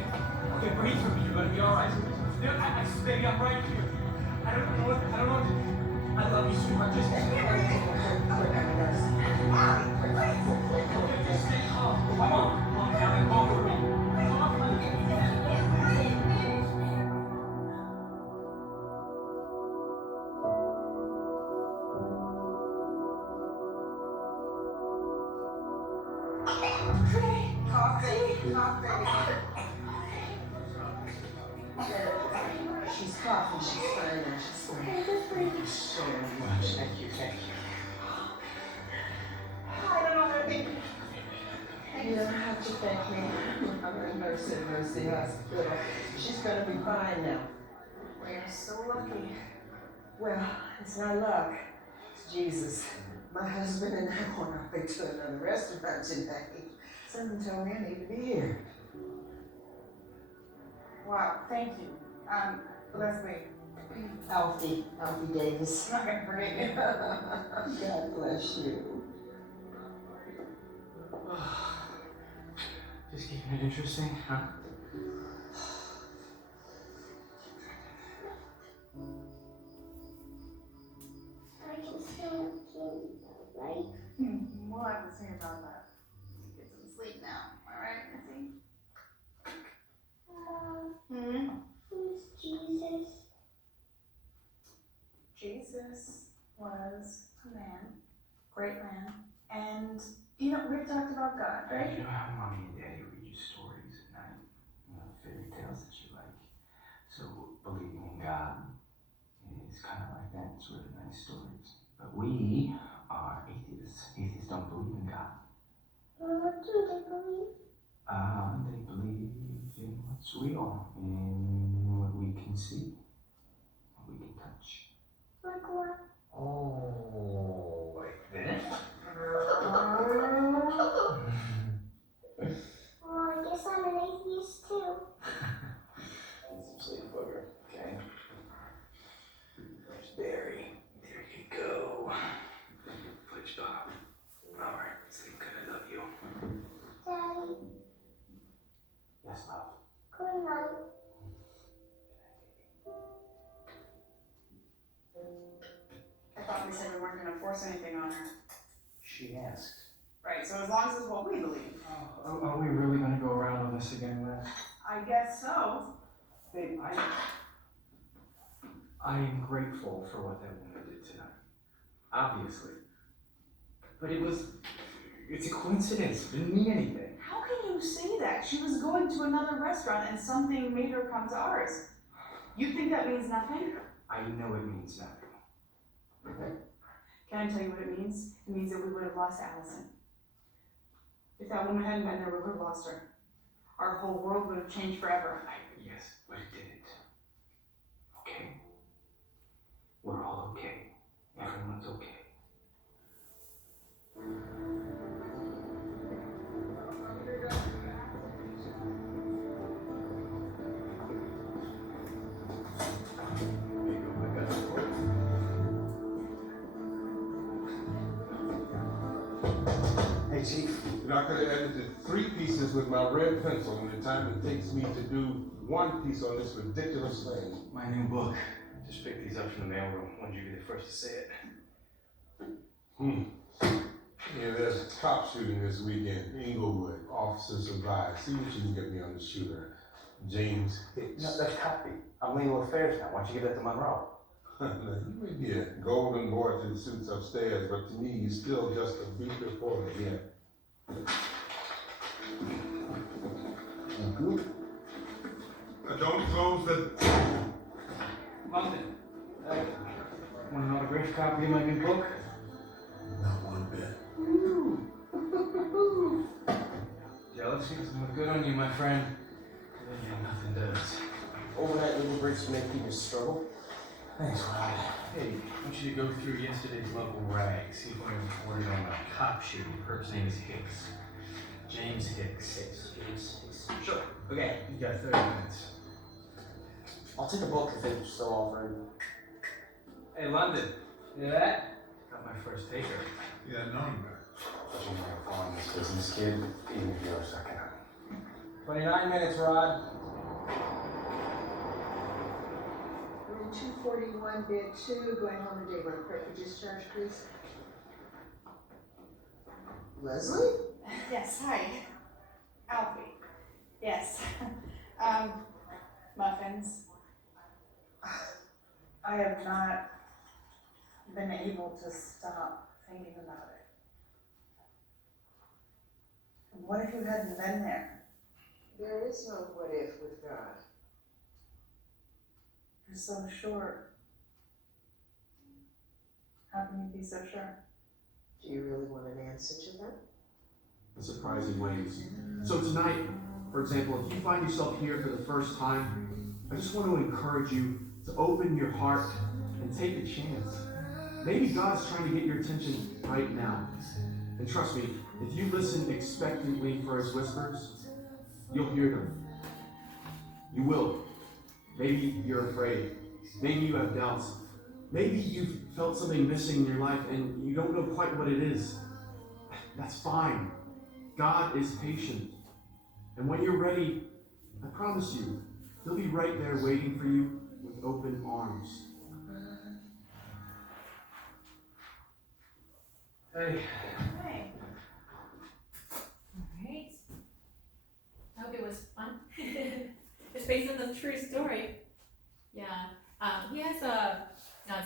Okay, breathe for me, you're gonna be alright. Baby, I'm right here. I don't know what to do. I love you, sweetheart, just stay calm. Come on, Alan, call for me. She's coughing, she's fine now, she's fine. Thank you so much. Thank you, thank you. I don't know where baby. You don't have to thank me. I'm a nurse at Mercy Hospital. She's gonna be fine now. We're so lucky. Well, it's not luck. It's Jesus. My husband and I went off to another restaurant tonight. Someone told me I need to be here. Wow, thank you. Leslie, Alfie Davis. I'm not gonna forget you. God bless you. Just keeping it interesting, huh? I can still right? We'll have to see about that. Get some sleep now. Alright, Missy? Who's Jesus? Jesus was a man, great man, and You know, we've talked about God, right? You know how mommy and daddy read you stories at night, fairy tales that you like. So believing in God is kind of like that. It's really nice stories. But we are atheists. Atheists don't believe in God. What do they believe? They believe in what's real, in what we can see, what we can touch. Like what? Oh, like this? Well, I guess I'm an atheist too. Some sleep booger, okay? There's Barry. There you go. Fudge Bob. Alright, sleep good, I love you. Daddy, Yes, love. good night. I thought we said we weren't gonna force anything on her. She asked. Right, so as long as it's what we believe. Are we really gonna go around on this again, Les? I guess so. Babe, I am grateful for what that woman did tonight. Obviously. But it's a coincidence. It didn't mean anything. How can you say that? She was going to another restaurant and something made her come to ours. You think that means nothing? I know it means nothing. Can I tell you what it means? It means that we would have lost Allison. If that woman hadn't been there, we would have lost her. Our whole world would have changed forever. Yes, but it didn't. Okay? We're all okay. Everyone's okay. Hey, Chief. You know, I could have edited 3 pieces with my red pencil in the time it takes me to do 1 piece on this ridiculous thing. My new book. Just picked these up from the mailroom. Wanted you to be the first to say it. Yeah, there's a cop shooting this weekend. Inglewood. Officer survived. See what you can get me on the shooter. James Hicks. No, that's copy. I'm legal affairs now. Why don't you give that to Monroe? You may be a golden boy to the suits upstairs, but to me, you're still just a brief reporter here. Good. Don't close the... London. Want an autographed copy of my new book? Not one bit. Jealousy doesn't look good on you, my friend. Yeah, nothing does. Overnight little breaks to make people struggle. Thanks, Rod. Hey, I want you to go through yesterday's local rag, see if one reported on a cop shooting. The person's name is Hicks. James Hicks. James Hicks. Sure. Okay, you got 30 minutes. I'll take a book if they're still offering. Hey, London. You hear that? Got my first taker. Yeah, no, man. But you might have on this business, kid, even if you're a second. 29 minutes, Rod. Room 241, bed 2, going home today. Will pray for discharge, please. Leslie? Yes, hi. Alfie. Yes. Muffins. I have not been able to stop thinking about it. What if you hadn't been there? There is no what if with God. You're so sure. How can you be so sure? Do you really want an answer to that? In surprising ways. So tonight, for example, if you find yourself here for the first time, I just want to encourage you to open your heart and take a chance. Maybe God's trying to get your attention right now. And trust me, if you listen expectantly for his whispers, you'll hear them. You will. Maybe you're afraid. Maybe you have doubts. Maybe you've felt something missing in your life and you don't know quite what it is. That's fine. God is patient. And when you're ready, I promise you, he'll be right there waiting for you with open arms. Hey. Hey. Alright. I hope it was fun. It's based on a true story. Yeah. He has a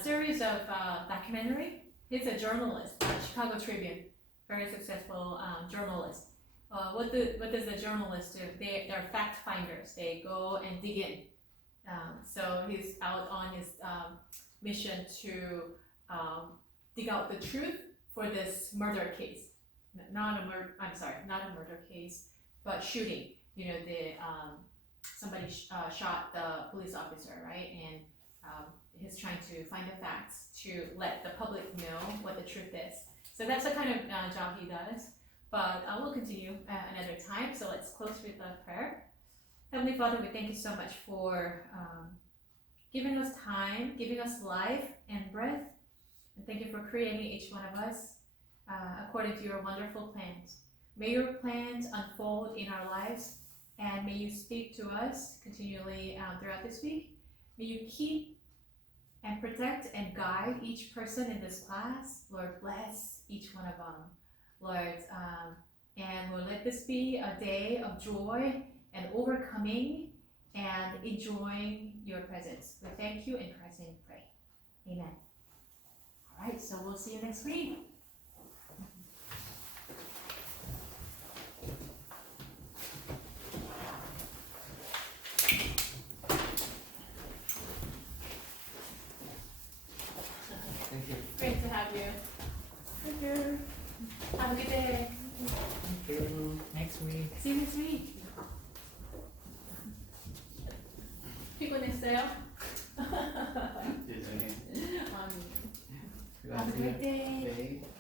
series of documentary. He's a journalist at Chicago Tribune very successful journalist. What does the journalist do? They're fact finders. They go and dig in. So he's out on his mission to dig out the truth for this murder case. Not a murder case, but shooting. You know, somebody shot the police officer, right? And he's trying to find the facts to let the public know what the truth is. So that's the kind of job he does. But I will continue another time. So let's close with a prayer. Heavenly Father, we thank you so much for giving us time, giving us life and breath. And thank you for creating each one of us according to your wonderful plans. May your plans unfold in our lives, and may you speak to us continually throughout this week. May you keep and protect and guide each person in this class. Lord, bless each one of them. Lord, and Lord, let this be a day of joy and overcoming and enjoying your presence. We thank you, in Christ's name we pray. Amen. All right, so we'll see you next week. Thank you. Great to have you. Thank you. Have a good day. Thank you. Next week. See you next week. 피곤했어요? 죄송해요. Have a great day. 네.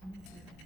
잠이 들어요.